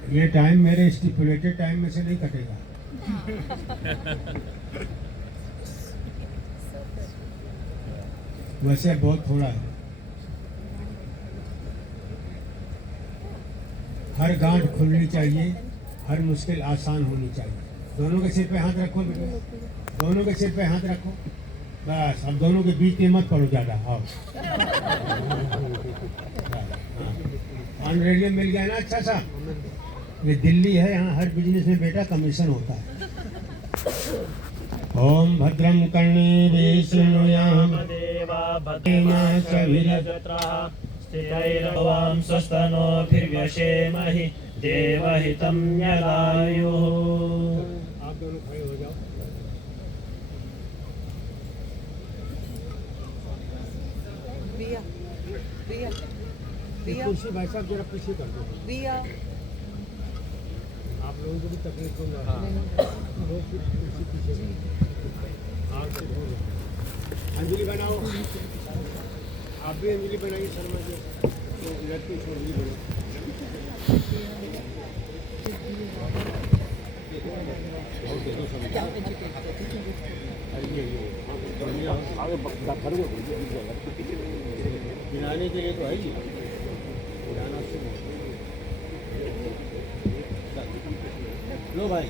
ये टाइम मेरे स्टिपुलेटेड टाइम में से नहीं कटेगा। वैसे बहुत थोड़ा है। हर गांठ खुलनी चाहिए, हर मुश्किल आसान होनी चाहिए। दोनों के सिर पे हाथ रखो बेटे, दोनों के सिर पे हाथ रखो। बस अब दोनों के बीच में मत पड़ो ज़्यादा। आओ ऑनरेडियम मिल गया ना अच्छा सा। ये दिल्ली है, यहाँ हर बिजनेस में बेटा कमीशन होता है। ओम भद्रम कर्णे शृणुयाम देवा भद्रम स्थिरैर्भवां स्वस्तनोभिर्व्यशेमहि देवहितं यदायुः। आप दोनों खड़े हो जाओ। प्रिया प्रिया प्रिया कुर्सी भाई साहब जरा पीछे कर दो। प्रिया आप लोगों को भी तकलीफ होगा। वो कुर्सी पीछे कर दो। आप से हो जाओ। अंजलि बनाओ। आप भी अंजलि बनाइए शर्मा जी। तो लड़की छोड़ दी बनो। आगे खड़े हो गिराने के लिए तो है ही गिराना शुरू। लो भाई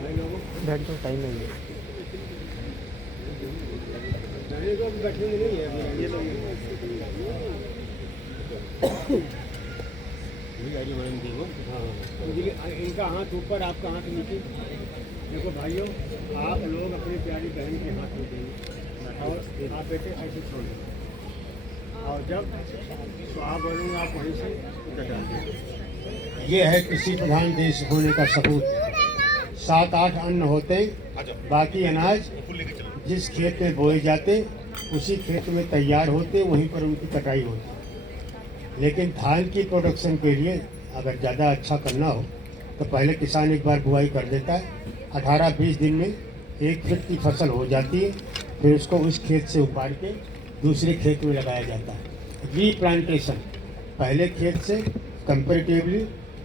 भाई लोगों बैठ तो टाइम नहीं है। रहने को भी बैठेंगे नहीं है अभी। ये लोग हाँ इनका हाथ ऊपर आपका हाथ नीचे। देखो भाइयों आप लोग अपनी प्यारी बहन के हाथ में देंगे और आप बेटे ऐसे छोड़ेंगे और जब स्वाहा बोलूँगा आप वहीं से उतर जाएंगे। ये है कृषि प्रधान देश होने का सबूत। 7-8 अन्न होते, बाकी अनाज जिस खेत में बोए जाते उसी खेत में तैयार होते, वहीं पर उनकी कटाई होती। लेकिन धान की प्रोडक्शन के लिए अगर ज़्यादा अच्छा करना हो तो पहले किसान एक बार बुआई कर देता है। 18-20 दिन में 1 फीट की फसल हो जाती है। फिर उसको उस खेत से उपाड़ के दूसरे खेत में लगाया जाता है। रीप्लांटेशन, पहले खेत से कंपेरेटिवली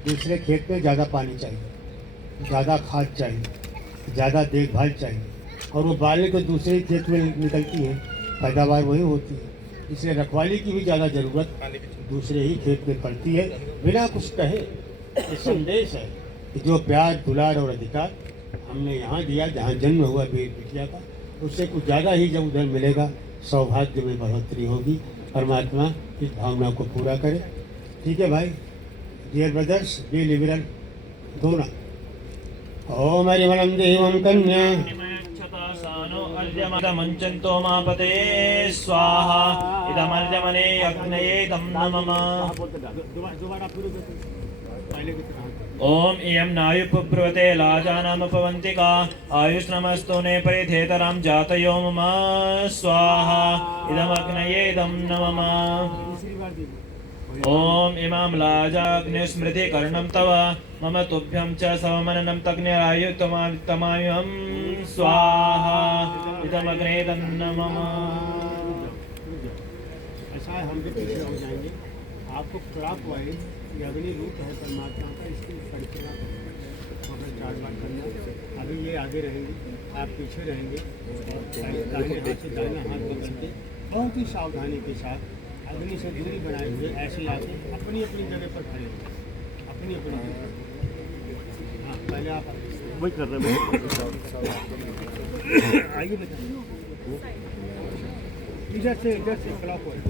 दूसरे खेत में ज़्यादा पानी चाहिए, ज़्यादा खाद चाहिए, ज़्यादा देखभाल चाहिए और वो बालें तो दूसरे खेत में निकलती हैं, पैदावार वही होती है। इसलिए रखवाली की भी ज़्यादा ज़रूरत दूसरे ही खेत में पड़ती है। बिना कुछ कहे ये संदेश है कि जो प्यार दुलार और अधिकार हमने यहाँ दिया, जहाँ जन्म हुआ वीर बिटिया का, उससे कुछ ज़्यादा ही जब उधर मिलेगा सौभाग्य में बढ़ोतरी होगी। परमात्मा इस भावना को पूरा करे। ठीक है भाई। डियर ब्रदर्स, बी लिबरल दोनों। ओम हरिवलम देवम कन्या मंचन्तो मापते स्वाहा इदमर्जमने अग्नये तम नमः। दोबारा पूरे पहले की तरह। ओम इयं नायुपुब्रुवते लाजानामुपवन्तिका आयुष्नमस्तु ने परिधेतरां जातयो मम स्वाहा इदमग्नये इदं नमः। ओम इमां लाजाग्निस्मृतिकर्णं तव मम तुभ्यं च सवमननं तग्निरायुतमायुं स्वाहा इदमग्ने इदं नमः। ऐसा है, हम भी पीछे हो जाएंगे। आपको क्लॉक वाइज अग्नि रूप है परमात्मा का, इसकी परिक्रमा करना 4 बार करना। अभी ये आगे रहेंगे, आप पीछे रहेंगे। दाहिने हाथ से दाहिना हाथ पकड़ के बहुत ही सावधानी के साथ अग्नि से दूरी बनाए हुए ऐसे आके अपनी अपनी जगह पर खड़े होंगे, अपनी अपनी जगह पर। हाँ पहले आप वही कर रहे हैं। आइए बेटा, इधर से क्लॉक वाइज।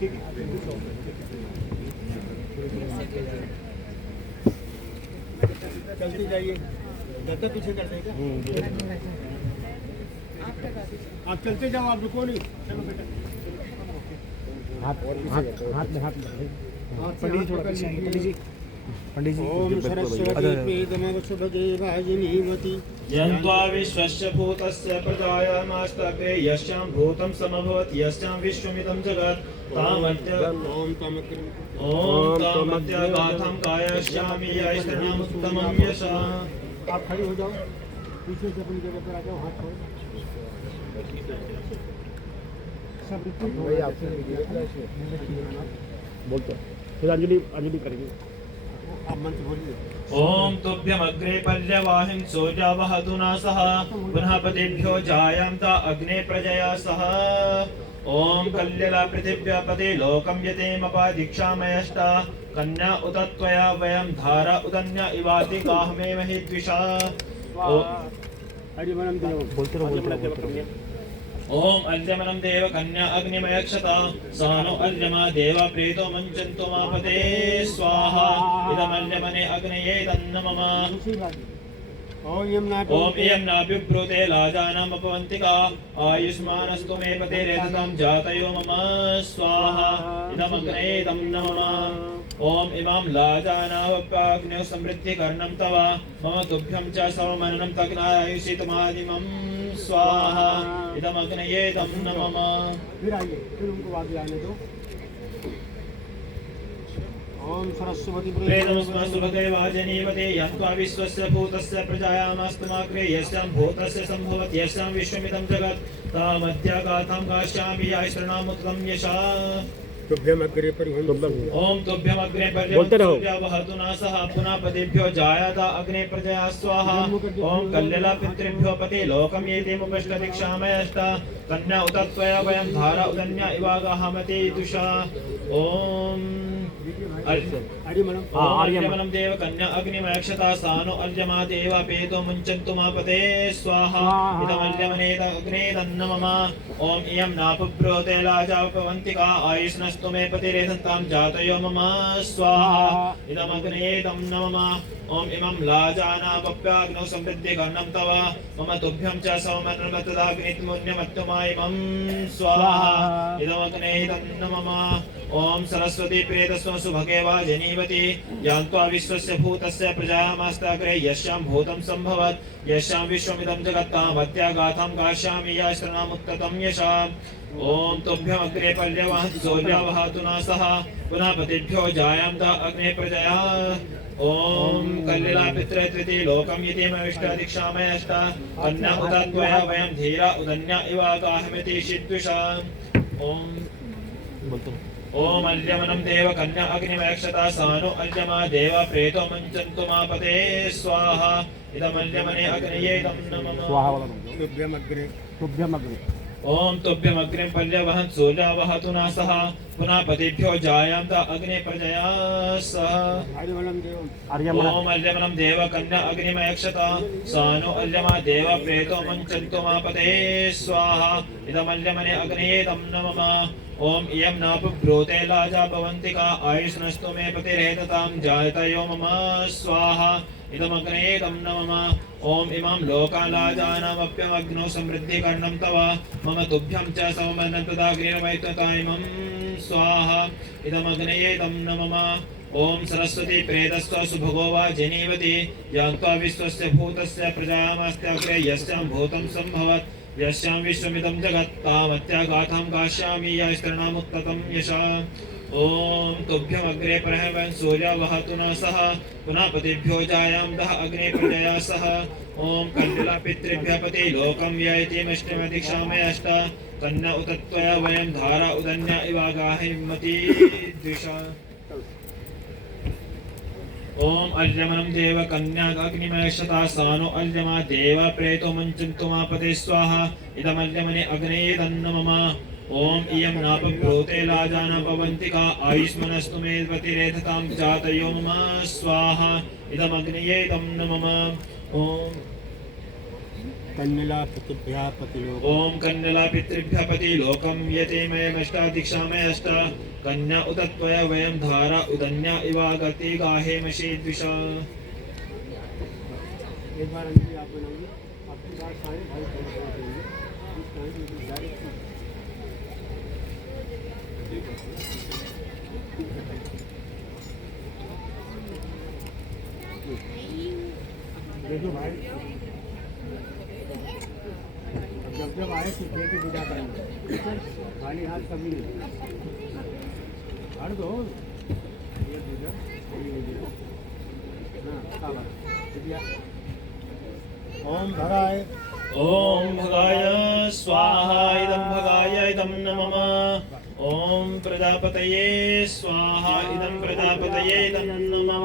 ठीक है, चलते जाइए। ज़्यादा पीछे कर देगा। आप चलते जाओ, आप रुको नहीं। चलो बेटा, हाथ में पंडित जी ओम सरस्वती प्रीतमवसुभगे वाजिनीमति यन्त्वा विश्वस्य भूतस्य प्रजायामास्तग्रे यस्यां भूतं समभवत् यस्यां विश्वमिदं जगत् तामद्य ओम तामद्य गाथं कायश्यामि यैस्तनामुत्तमं यशः। आप खड़े हो जाओ, पीछे से अपनी जगह पर आ जाओ, हाथ छोड़ो। सब रिपीट हो गया। बोलते फिर अंजलि करेंगे। आप मंत्र बोलिए। ओम तुभ्यमग्रे पर्यवाहिं सोजावहतु न सह पुनः पतिभ्यो जायान्त अग्ने प्रजया सह। ओम कल्यला पृथिव्यापते लोकं यतेमपादीक्षामयष्टा कन्या उत त्वया वयं धारा उदन्य इवाति काहमे महि द्विषा। हरिमलम देव बोलते रहो ओम अर्यमनं देव कन्या अग्निमयक्षता सानो अर्यमा देव प्रेतो मंचन्तु मापते स्वाहा इदमर्यमने अग्नये तन्नमः ओम यमना ओम इयं नाभ्युब्रूते लाजानामपवन्तिका आयुष्मानस्तु मे पतिरेततां जातयो मम स्वाहा इदमग्नये तं नमः ओम इमां लाजानावप्याग्न्यो समृद्धिकर्णं तव मम तुभ्यं च सर्वमननं तग्नायुषितमादिमं स्वाहा इदमग्नये तं नमः फिर आइए फिर उनको आगे आने दो ओम सरस्वती प्रेतमस्मस्तु भगवाजनीवते यन्त्वा विश्वस्य भूतस्य प्रजायामस्तमाग्रे यस्यां भूतस्य सम्भवत् यस्यां विश्वमिदं जगत् तामध्यागाथां गास्यामि याश्रणामुत्तमं यशा तुभ्यम अग्रे परिहंस ओम तुभ्यमग्ने बोलते रहो। वहतु न सह पुनः पतिभ्यो जायाता अग्ने प्रजया स्वाहा ओम कल्यला पितृभ्यो पति लोकं येतिमुपष्ट दीक्षामयष्ट कन्या उत त्वया वयं धारा उदन्या इवागाहमति दुषा ओम हरिमलम आर्यमनं देव कन्या अग्निमयक्षता सानो अर्यमा देव पेतो मुञ्चन्तु मापते स्वाहा इदमर्यमनेत अग्ने तन्नमः ओम इयं नापुब्रोते लाजापवन्तिका आयुष्नस्तु मे पतिरेधन्तां जातयो मम स्वाहा इदमग्ने तं नमः ओम इमं लाजानावप्याग्नौ समृद्धिकर्णं तव मम तुभ्यं च सौमन्वतदाग्नित्मुन्यमत्तमायिमं स्वाहा इदमग्ने तं नमः ओम सरस्वती प्रेतस्वसु भगेवा जनीवती यान्त्वा विश्वस्य भूतस्य प्रजायामस्ताग्रे यस्यां भूतं सम्भवत् यस्यां विश्वमिदं जगत्तामत्यागाथां गास्यामि याश्रणामुत्ततं यशा ओम तुभ्यमग्रे पर्यवहतु सूर्यावहतु न सह पुनः पतिभ्यो जायान्त अग्ने प्रजया ओम कल्लिला पितृत्विति लोकं यतिमविष्ट दीक्षामयष्ट कन्या उत त्वया वयं धीरा उदन्या इवागाहमिति षिद्विषा ओम बोलते ओम अर्यमनं देव कन्या अग्निमयक्षता सानो अर्यमा देव प्रेतो मंचन्तु मापते स्वाहा इदमर्यमने अग्नये तं नमः स्वाहा वाला बोल तुभ्यम अग्रे ओम तुभ्यमग्निं पर्यवहन् सूर्यावहतु न सह पुनः पतिभ्यो जायान्त अग्ने प्रजया सह हरिमलम देव ओम अर्यमनं देव कन्या अग्निमयक्षता सानो अर्यमा देव प्रेतो मुञ्चन्तु मापते स्वाहा इदमर्यमने अग्नये तं नमः ओम इयं नापुब्रूते लाजापवन्तिका आयुष्नस्तु मे पतिरेततां जातयो मम स्वाहा इदमग्नये तं नमः ओम इमां लोकालाजानामप्यमग्नौ समृद्धिकर्णं तव मम तुभ्यं च सौमनन्तदाग्निर्वैतताइमं स्वाहा इदमग्नये तं नमः ओम सरस्वती प्रेतस्वसु भगोवा जनीवती यान्त्वा विश्वस्य भूतस्य प्रजायामस्त्याग्रे यस्यां भूतं सम्भवत् यस्यां विश्वमिदं जगत् तामत्यागाथां गास्यामि याश्रणामुत्ततं यशा ओम तुभ्यमग्रे प्रहवन् सूर्यावहतु न सह पुनः पतिभ्यो जायान्तः अग्ने प्रजया सह ओम कण्डला पितृभ्यः पति लोकं ययतिमष्टमदीक्षामयष्ट कन्या उत त्वया वयं धारा उदन्या इवागाहिमति द्विषा ओम अर्यमनं देव कन्या अग्निमयक्षता सानो अर्यमा देव प्रेतो मुञ्चन्तु मापते स्वाहा इदमर्यमने अग्नये तन्नमः ओम इयं नापब्रूते लाजानापवन्तिका आयुष्मनस्तु मे पतिरेधतां जातयो मम स्वाहा इदमग्नये तं नमः ओम कन्यला प्रतिभ्या पतिलोक ओम कन्यला पितृभ्यः पति लोकं यतिमयमष्टादीक्षामयष्ट कन्या उत त्वया वयं धारा उदन्या इवागति गाहेमषि द्विषा एक बार अंजलि आप बनाइए आपकी बात सारे भाई बहन को देंगे इस टाइम में डायरेक्ट देखो भाई जब आए तो दे के विदा करेंगे खाली हाथ कभी नहीं हट दो ये दीजिए ओम भगाय ओम भगाय स्वाहा इदं भगाय इदं नमः ओम प्रजापतये स्वाहा इदं प्रजापतये इदं नमः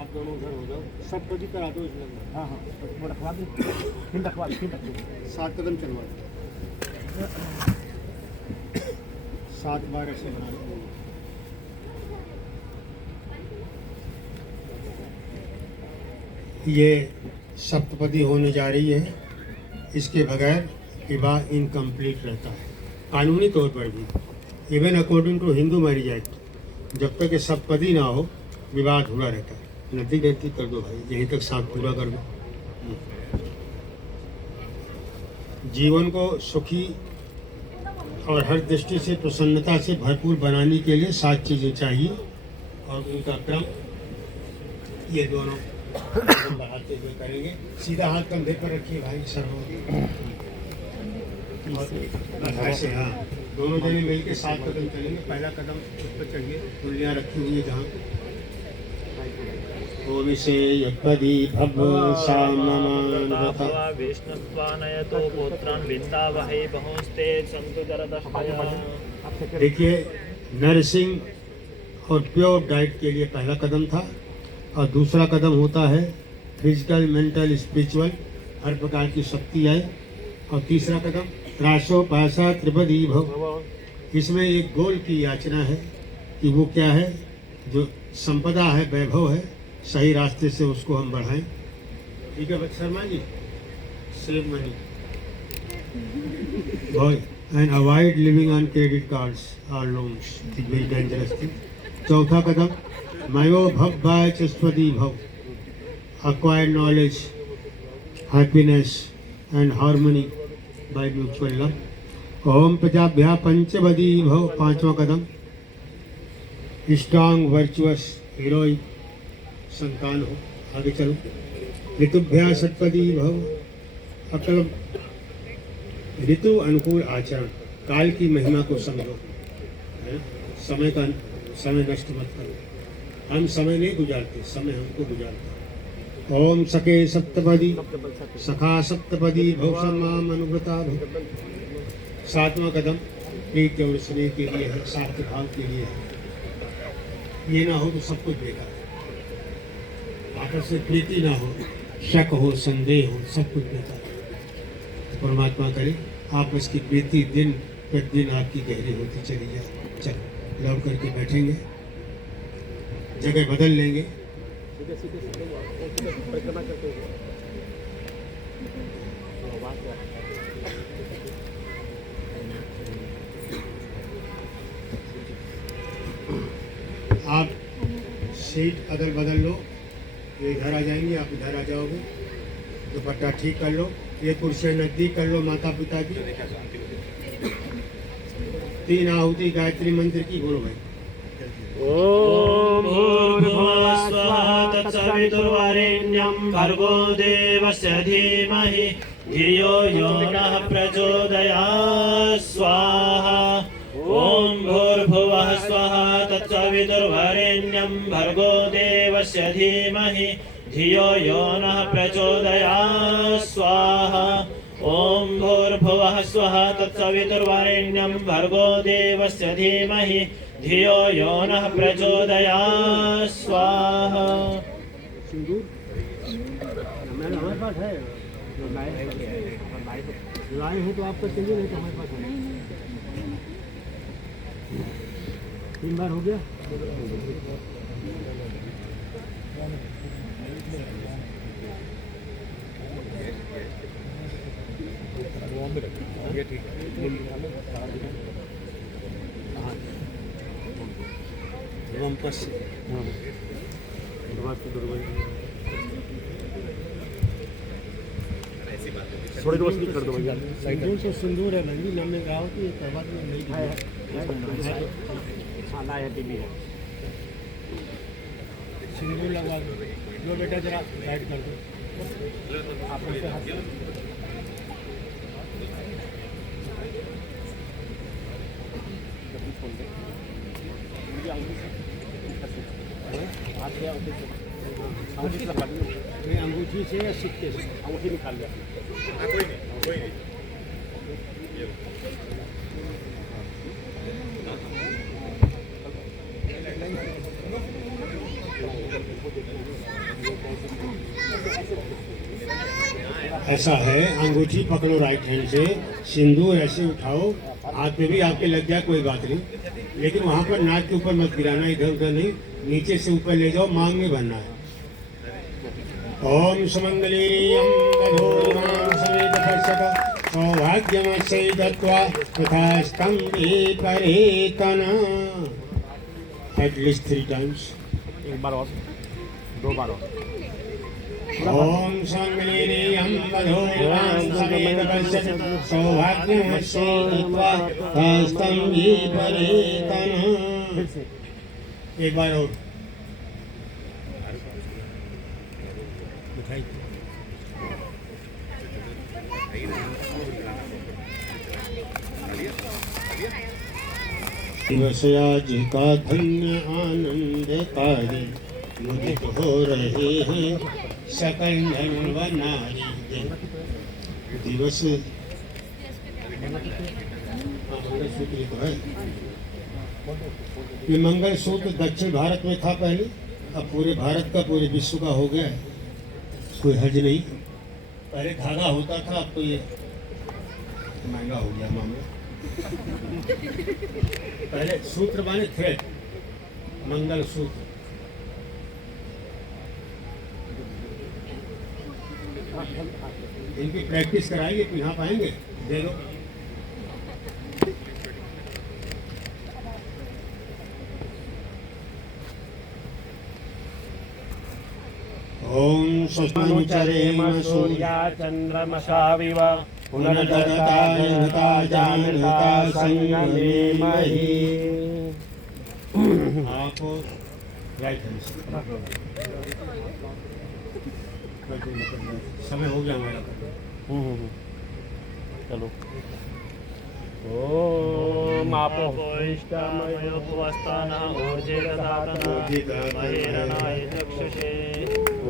आप दोनों उधर हो जाओ सब पति करा दो इसमें हाँ हाँ वो रखवा दो फिर रखवा दो 7 कदम चलवा दो 7 बार ऐसे बना दो ये सप्तपदी होने जा रही है, इसके बगैर विवाह इनकम्प्लीट रहता है कानूनी तौर पर भी। Even according to Hindu marriage act जब तक ये सप्तपदी ना हो विवाह अधूरा रहता है। नदी रहती कर दो भाई, यहीं तक साथ पूरा कर दो। जीवन को सुखी और हर दृष्टि से प्रसन्नता से भरपूर बनाने के लिए 7 चीज़ें चाहिए और उनका क्रम ये दोनों हम बढ़ाते हुए करेंगे। सीधा हाथ कंधे पर रखिए भाई, सर ऐसे, हाँ दोनों जने मिलकर 7 कदम चलेंगे। पहला कदम उस पर चढ़िए, उंगलियाँ रखी हुई है जहाँ। ओम से यपदी भव साममानवता विष्णुत्वानयतो पुत्रान् विन्दावहे बहुस्ते सन्तु जरदष्टया। देखिए, नर्सिंग और प्योर डाइट के लिए पहला कदम था और दूसरा कदम होता है फिजिकल, मेंटल, स्पिरिचुअल हर प्रकार की शक्ति आए। और तीसरा कदम रासोपासा त्रिपदी भव। इसमें एक गोल की याचना है कि वो क्या है, जो संपदा है, वैभव है, सही रास्ते से उसको हम बढ़ाएं। ठीक है Sharma ji, save money and avoid living on credit cards और लोन्स, वेरी डेंजरस थिंग। चौथा कदम मयो भव बाय चस्पति भव, acquire knowledge, happiness and harmony by mutual love. ओम प्रजाभ्या पंचवदी भव, 5वां कदम स्ट्रांग, वर्चुअस, हीरोइक संतान हो। आगे चलो। ऋतुभ्या षटपदी भव, अकल ऋतु अनुकूल आचरण, काल की महिमा को समझो, है? समय नष्ट मत करो। हम समय नहीं गुजारते, समय हमको गुजारता। ओम सखे सप्तपदी सखा सप्तपदी भव सम्माम अनुव्रता भव। 7वां कदम प्रीति और स्नेह के लिए है, साथ भाव के लिए है। ये ना हो तो सब कुछ बेकार है। आपस में प्रीति ना हो, शक हो, संदेह हो, सब कुछ बेकार है। परमात्मा करे आपस की प्रीति दिन प्रतिदिन आपकी गहरी होती चली जाए। चलो लव करके बैठेंगे, जगह बदल लेंगे। आप सीट अदल बदल लो, ये इधर आ जाएंगे, आप इधर आ जाओगे। दुपट्टा ठीक कर लो, ये कुर्सियाँ नजदीक कर लो माता पिता की। 3 आहुति गायत्री मंत्र की बोलो भाई। ओम भूर्भुवः स्वः तत्सवितुर्वरेण्यं भर्गो देवस्य धीमहि धियो यो नः प्रचोदयात् स्वाहा। ओम भूर्भुवः स्वः तत्सवितुर्वरेण्यं भर्गो देवस्य धीमहि धियो यो नः प्रचोदयात् स्वाहा। ओम भूर्भुवः स्वः तत्सवितुर्वरेण्यं भर्गो देवस्य धीमहि धियो यो नः प्रचोदयात् स्वाहा। हमारे पास है, लाए हो तो आपका चलिए, नहीं तो हमारे पास है। 3 बार हो गया। थोड़ी रोशनी कर दो भैया। सिंदूर तो सिंदूर है, महंगी लंबे का हो तो ये करवा दो, नहीं है। हाँ लाया टीवी है, सिंदूर लगवा दो। जो बेटा जरा गाइड कर दो आप उसके हाथ से। अंगूठी से या सिक्के से? अंगूठी निकाल लिया। कोई नहीं। ऐसा है, अंगूठी पकड़ो राइट हैंड से, सिंदूर ऐसे उठाओ, हाथ में भी आपके लग जाए कोई बात नहीं, लेकिन वहाँ पर नाक के ऊपर मत गिराना, इधर उधर नहीं, नीचे से ऊपर ले जाओ, मांग में भरना है। ओम सुमंगलीयं वधूनां समेत पश्यत सौभाग्यमस्यै दत्त्वा तथास्तं विपरीतन एटलीस्ट 3 times. एक बार और 2 बार और ओम सुमंगलीयं वधूनां समेत पश्यत सौभाग्यमस्यै दत्त्वा तथास्तं विपरीतन. एक बार और दिवसयाज का धन्य आनंदकारी मुदित हो रहे हैं सकल नर व नारी. दिवस मंगलसूत्र तो है. ये मंगलसूत्र दक्षिण भारत में था पहले, अब पूरे भारत का पूरे विश्व का हो गया है. कोई हर्ज नहीं. पहले धागा होता था, अब तो ये महंगा हो गया मामला. पहले सूत्र माने थ्रेड, मंगल सूत्र. इनकी प्रैक्टिस कराएंगे, पिन्हा पाएंगे. दे दो. ओम स्वस्तिनुचरेम सूर्या चंद्रमसाविव पुनर्दताय नता जानता संयमेमहि. आप राइट हैंड से. समय हो गया हमारा. चलो. ओम आपो इष्टमयोपवस्थानः ऊर्जेदधातनः महेरणाय चक्षुषे.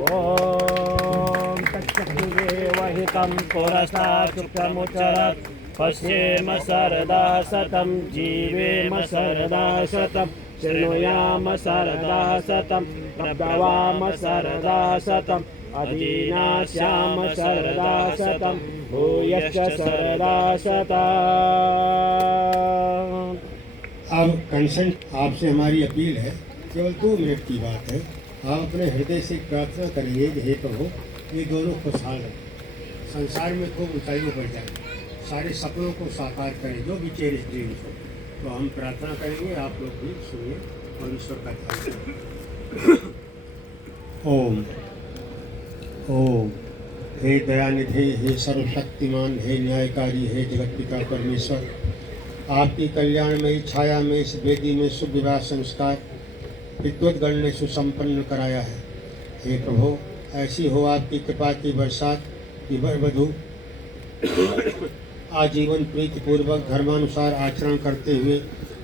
ओम तच्चक्षुर्देवहितं पुरस्तात् शुक्रमुच्चरत्. पश्येम सरदा शतं जीवेम सरदा शतं शृणुयाम सरदा शतं प्रभवाम सरदा शतं अधीनास्याम सरदा शतं भूयश्च सरदा शतं. अब कंसेंट आपसे हमारी अपील है, केवल 2 मिनट की बात है. आप अपने हृदय से प्रार्थना करेंगे कि हे प्रभु, ये दोनों खुशहाल रहें, संसार में खूब ऊंचाइयों पर जाए, सारे सपनों को साकार करें, जो भी चेरिश ड्रीम्स हो. तो हम प्रार्थना करेंगे, आप लोग भी सुनिए और ईश्वर का ध्यान करें. ओम ओम. हे दयानिधि, हे सर्वशक्तिमान, हे न्यायकारी, हे जगत पिता परमेश्वर, आपकी कल्याणमयी छाया में इस वेदी में शुभ विवाह संस्कार विद्वतगण ने सुसंपन्न कराया है. हे प्रभु, ऐसी हो आपकी कृपा की बरसात कि वर वधू आजीवन प्रीतिपूर्वक धर्मानुसार आचरण करते हुए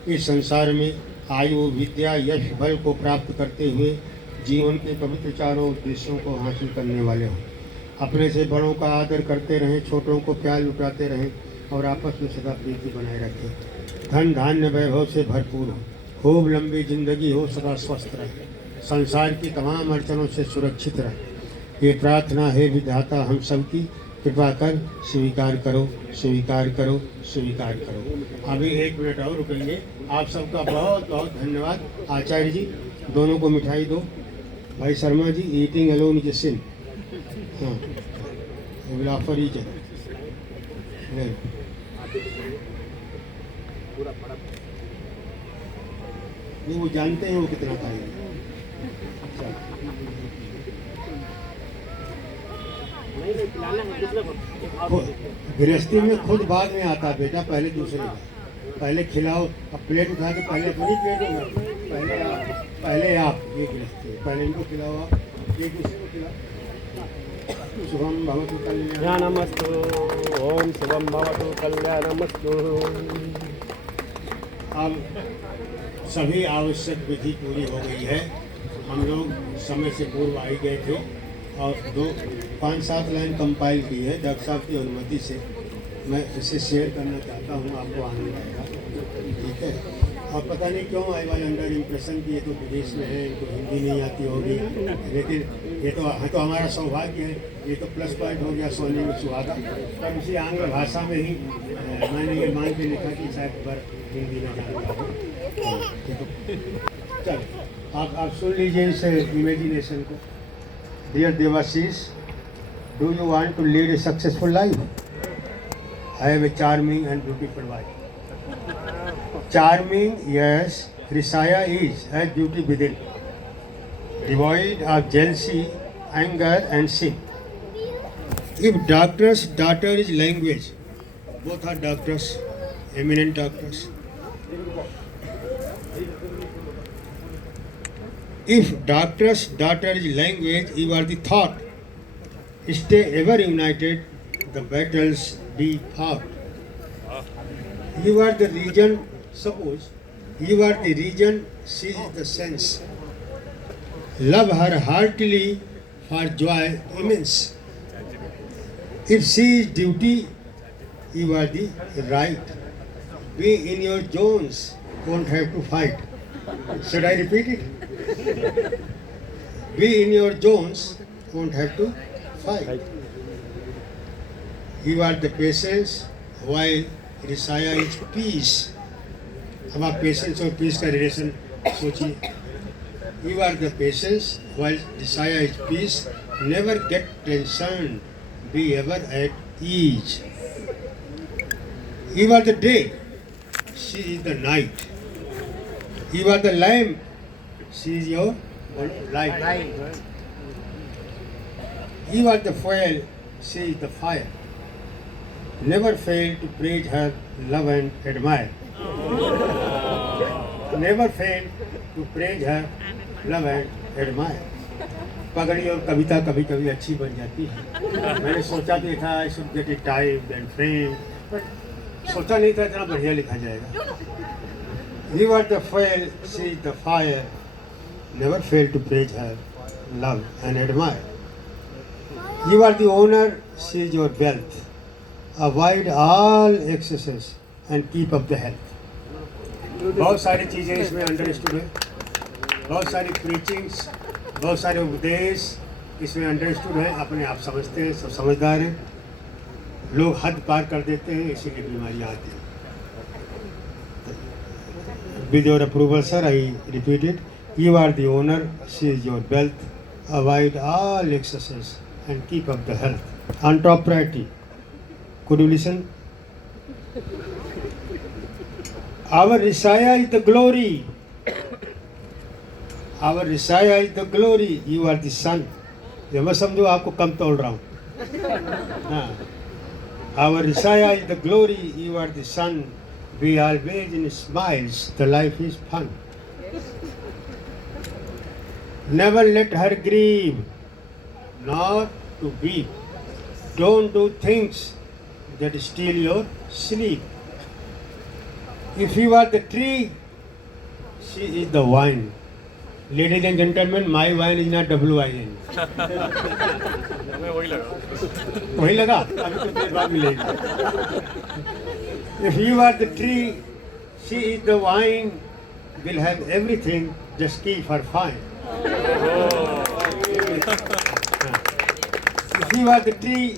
इस संसार में आयु, विद्या, यश, बल को प्राप्त करते हुए जीवन के पवित्र चारों उद्देश्यों को हासिल करने वाले हों. अपने से बड़ों का आदर करते रहें, छोटों को प्यार लुटाते रहें और आपस में सदा प्रीति बनाए रखें. धन धान्य वैभव से भरपूर हो, खूब लंबी जिंदगी हो, सदा स्वस्थ रहे, संसार की तमाम अड़चनों से सुरक्षित रहे. ये प्रार्थना है विधाता हम सबकी कृपा कर स्वीकार करो, स्वीकार करो, स्वीकार करो. अभी 1 मिनट और रुकेंगे. आप सबका बहुत बहुत धन्यवाद. आचार्य जी, दोनों को मिठाई दो. भाई Sharma ji, eating alone is सिन. हाँ, विल ऑफर ईच अदर. नहीं, वो जानते हैं वो कितना खाएंगे. गृहस्थी में खुद बाद में आता है बेटा, पहले दूसरे का. पहले खिलाओ. अब प्लेट उठा के पहले अपनी प्लेट में, पहले आप. ये गृहस्थी, पहले इनको खिलाओ, आप एक दूसरे को खिलाओ. शुभम भवतु कल्याणमस्तु. ओम शुभम भवतु कल्याणमस्तु. अब सभी आवश्यक विधि पूरी हो गई है. हम लोग समय से पूर्व आई गए थे और 5-7 लाइन कंपाइल की है डॉक्टर साहब की अनुमति से. मैं इसे शेयर करना चाहता हूँ, आपको आनंद आएगा. ठीक है. और पता नहीं क्यों आई वाज अंडर इम्प्रेशन कि ये तो विदेश में है, इनको हिंदी नहीं आती होगी, लेकिन ये तो हमारा सौभाग्य है. ये तो प्लस पॉइंट हो गया सोने में सुहागा. तब इसी आंग्ल भाषा में ही मैंने ये मान के लिखा कि शायद पर हिंदी न जानता हो. चलो, आप सुन लीजिए इस इमेजिनेशन को. Dear Devashis, do you want to lead a successful life? I have a charming and beautiful wife. Charming, yes, Risaya is, has beauty within, devoid of jealousy, anger and sin. If doctor's daughter is language, both are doctors, eminent doctors. If doctor's daughter is language, you are the thought. Stay ever united, the battles be fought. You are the region, suppose, you are the region, she is the sense. Love her heartily for joy immense. If she is duty, you are the right. Be in your zones, won't have to fight. Should I repeat it? Be in your zones, won't have to fight. You are the patience, while Risaya is peace. अब आप पेशेंस और पीस का रिलेशन सोचिए. You are the patience, while Risaya is peace. Never get tension, be ever at ease. You are the day, she is the night. You are the lamp, she is your light. You are the fuel, she is the fire. Never fail to praise her, love and admire. Never fail to praise her, love and admire. पगड़ी और कविता कभी कभी अच्छी बन जाती है. मैंने सोचा भी था I should get it typed and framed, but सोचा नहीं था इतना बढ़िया लिखा जाएगा. You are the fuel, she is the fire. Never fail to praise her, love and admire. You are the owner, she is your wealth. Avoid all excesses and keep up the health. बहुत सारी चीज़ें इसमें अंडरस्टूड है. बहुत सारी प्रीचिंग्स, बहुत सारे उपदेश इसमें अंडरस्टूड है. अपने आप समझते हैं, सब समझदार हैं. लोग हद पार कर देते हैं, इसीलिए बीमारियाँ आती हैं. With your approval, sir, I repeat it. You are the owner, she is your wealth. Avoid all excesses and keep up the health. On top priority. Could you listen? Our Risaya is the glory. Our Risaya is the glory. You are the sun. ये मत समझो आपको कम तोड़ रहा हूँ. हाँ. Our Risaya is the glory. You are the sun. We always in smiles. The life is fun. Never let her grieve, nor to weep. Don't do things that steal your sleep. If you are the tree, she is the wine. Ladies and gentlemen, my wine is not W-I-N. वही लगा. अभी कुछ देर बाद मिलेगी. If you are the tree, she is the wine. Will have everything. Just keep her fine. If you are the tree,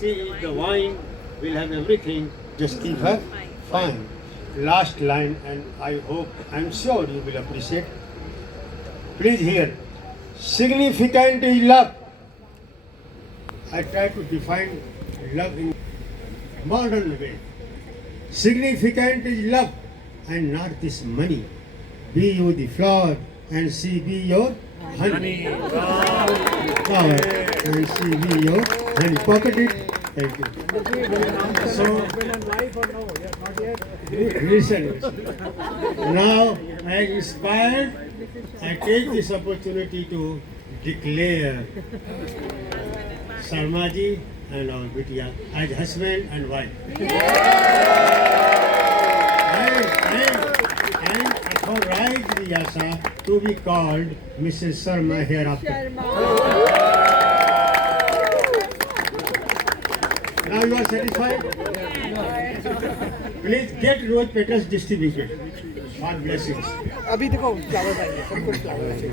she is the wine. Will have everything. Just keep her fine. Last line, and I hope, I'm sure you will appreciate. Please hear. Significant is love. I try to define love in modern way. Significant is love, and not this money. Be you the flower, and she be your honey. Flower, and she be your honey. Pocket it. Thank you. So, listen. Now, I am inspired. I take this opportunity to declare Sarmaji and our Bitya as husband and wife. I authorize Riyasa to be called Mrs. Sharma hereafter. Now you are satisfied? Please get rose petals distributed. God blessings. अभी देखो फ्लावर आएंगे, सब कुछ फ्लावर आएंगे.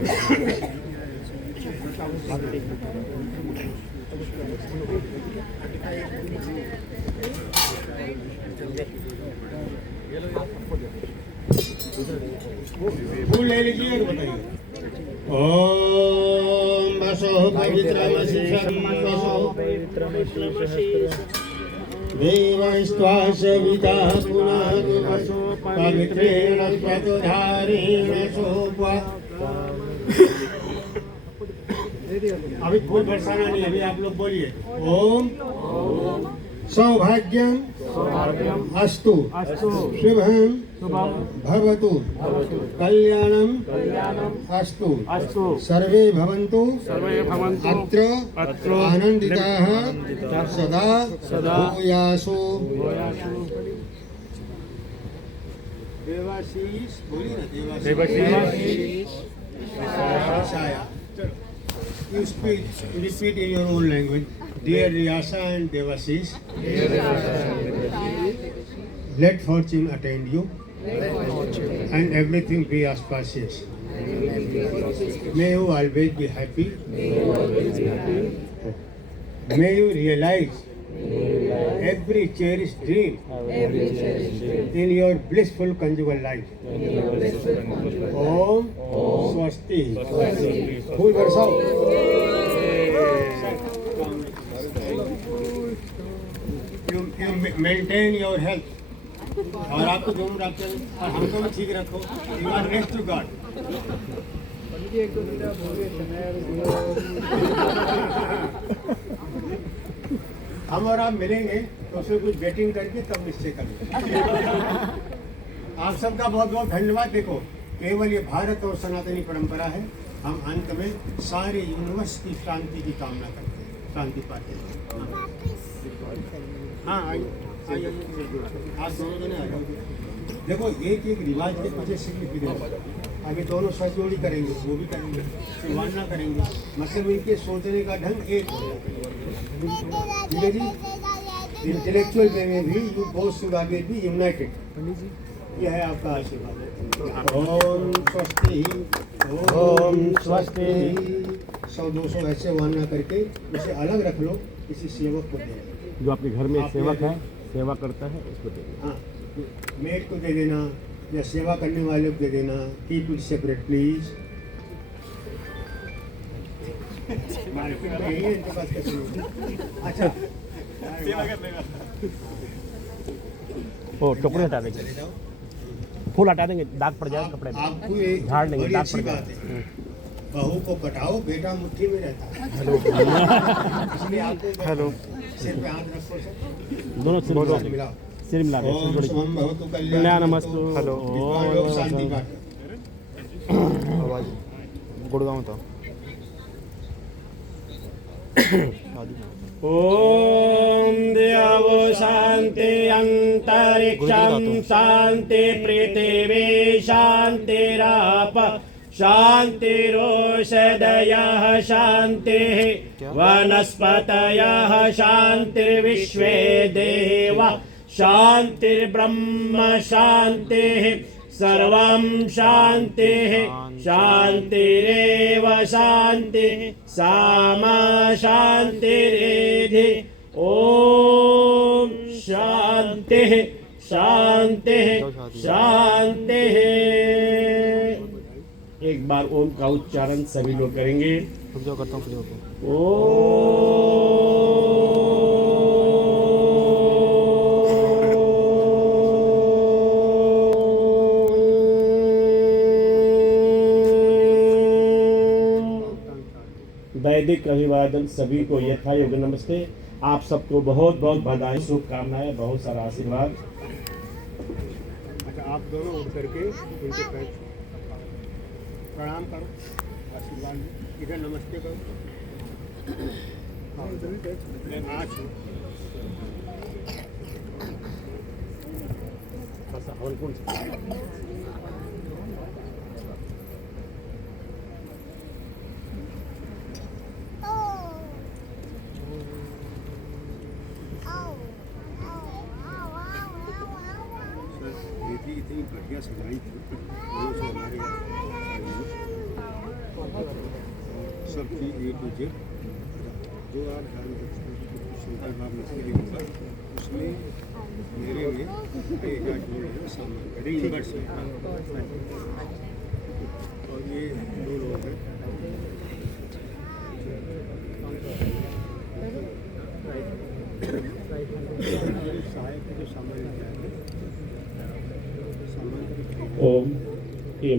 फूल ले लीजिए और बताइए. ओम वसो पवित्रमशेषो देवस्त्वा सविता पुनः पवित्रेण स्वतधारेण सोपा। अभी फूल बरसाना नहीं, अभी आप लोग बोलिए ओम सौभाग्यम अस्तु शुभम भवतु कल्याणम अस्तु सर्वे भवन्तु अत्र आनन्दिताः सदा भूयासु। देवाशीष बोलिए ना, Debashish. You repeat in your own language. Dear Ryasa and Devashish, let fortune attend you and everything be auspicious. May you always be happy. May you realize every cherished dream in your blissful conjugal life. Om Swasti. Fool बरसाओ। You maintain your health और आपको दोनों डॉक्टर और हमको भी ठीक रखो। You are next to God. हम और आप मिलेंगे तो उसमें कुछ बेटिंग करके तब निश्चय करेंगे। आप सबका बहुत बहुत धन्यवाद। देखो, केवल ये भारत और सनातनी परंपरा है। हम अंत में सारे यूनिवर्स की शांति की कामना करते हैं, शांति पाते हैं। हाँ आइए, आप दोनों जने आ जाओ। देखो, एक एक रिवाज के पीछे सिग्निफिकेंस। आगे दोनों सच जोड़ी करेंगे, वो भी करेंगे, सिवाना करेंगे, मतलब इनके सोचने का ढंग एक हो जाएगा। ठीक है जी। इंटेलेक्चुअल वे में भी you both should always be united. यह है आपका आशीर्वाद। ओम स्वस्ति, ओम स्वस्ति। 100-200 ऐसे वाना करके उसे अलग रख लो, किसी सेवक को दे देना। जो आपके घर में सेवक है, सेवा करता है, उसको दे देना। हाँ, मेड को दे देना या सेवा करने वाले को दे देना। Keep it separate please. अच्छा, ओ टोकरी हटा देंगे, फूल हटा देंगे, दाग पड़ जाएगा कपड़े में। आपको ये झाड़ लेंगे, बड़ी दाग अच्छी पड़ बात है। बहू को कटाओ, बेटा मुट्ठी में रहता है। हेलो इसलिए आपको हेलो सिर पे हाथ रखो, सर दोनों सिर मिला मिलाओ। सिर मिला ओम शुभम भवतु कल्याणमस्तु। हेलो लोग शांति पाठ। आवाज गुड़गांव था। ओम देवो शांति अंतरिक्षं शांति पृथिवी शांतिराप शांतिरोषधयः शांतिः वनस्पतयः शांतिर्विश्वे देवा शांतिर्ब्रह्म शांतिः सर्वं शांतिः शांतिरेव शांतिः सामा शांतिरेधि। ओम शांतिः शांतिः शांतिः। एक बार ओम का उच्चारण सभी लोग करेंगे। करता हूँ वैदिक अभिवादन सभी को यथा योग नमस्ते। आप सबको बहुत बहुत बधाई, शुभकामनाएं, बहुत सारा आशीर्वाद। अच्छा, आप दोनों उठ करके उनके पैर प्रणाम करो, आशीर्वाद लो। इधर नमस्ते करो। आज इतनी बढ़िया सजाई थी हमारे सब चीज A to Z। जो आप घर में शंकर बाब मछली होगा उसमें मेरे में एक जोड़ है सामान रिंगर्स है। और ये 2 लोग हैं,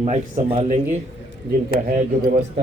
माइक संभाल लेंगे, जिनका है जो व्यवस्था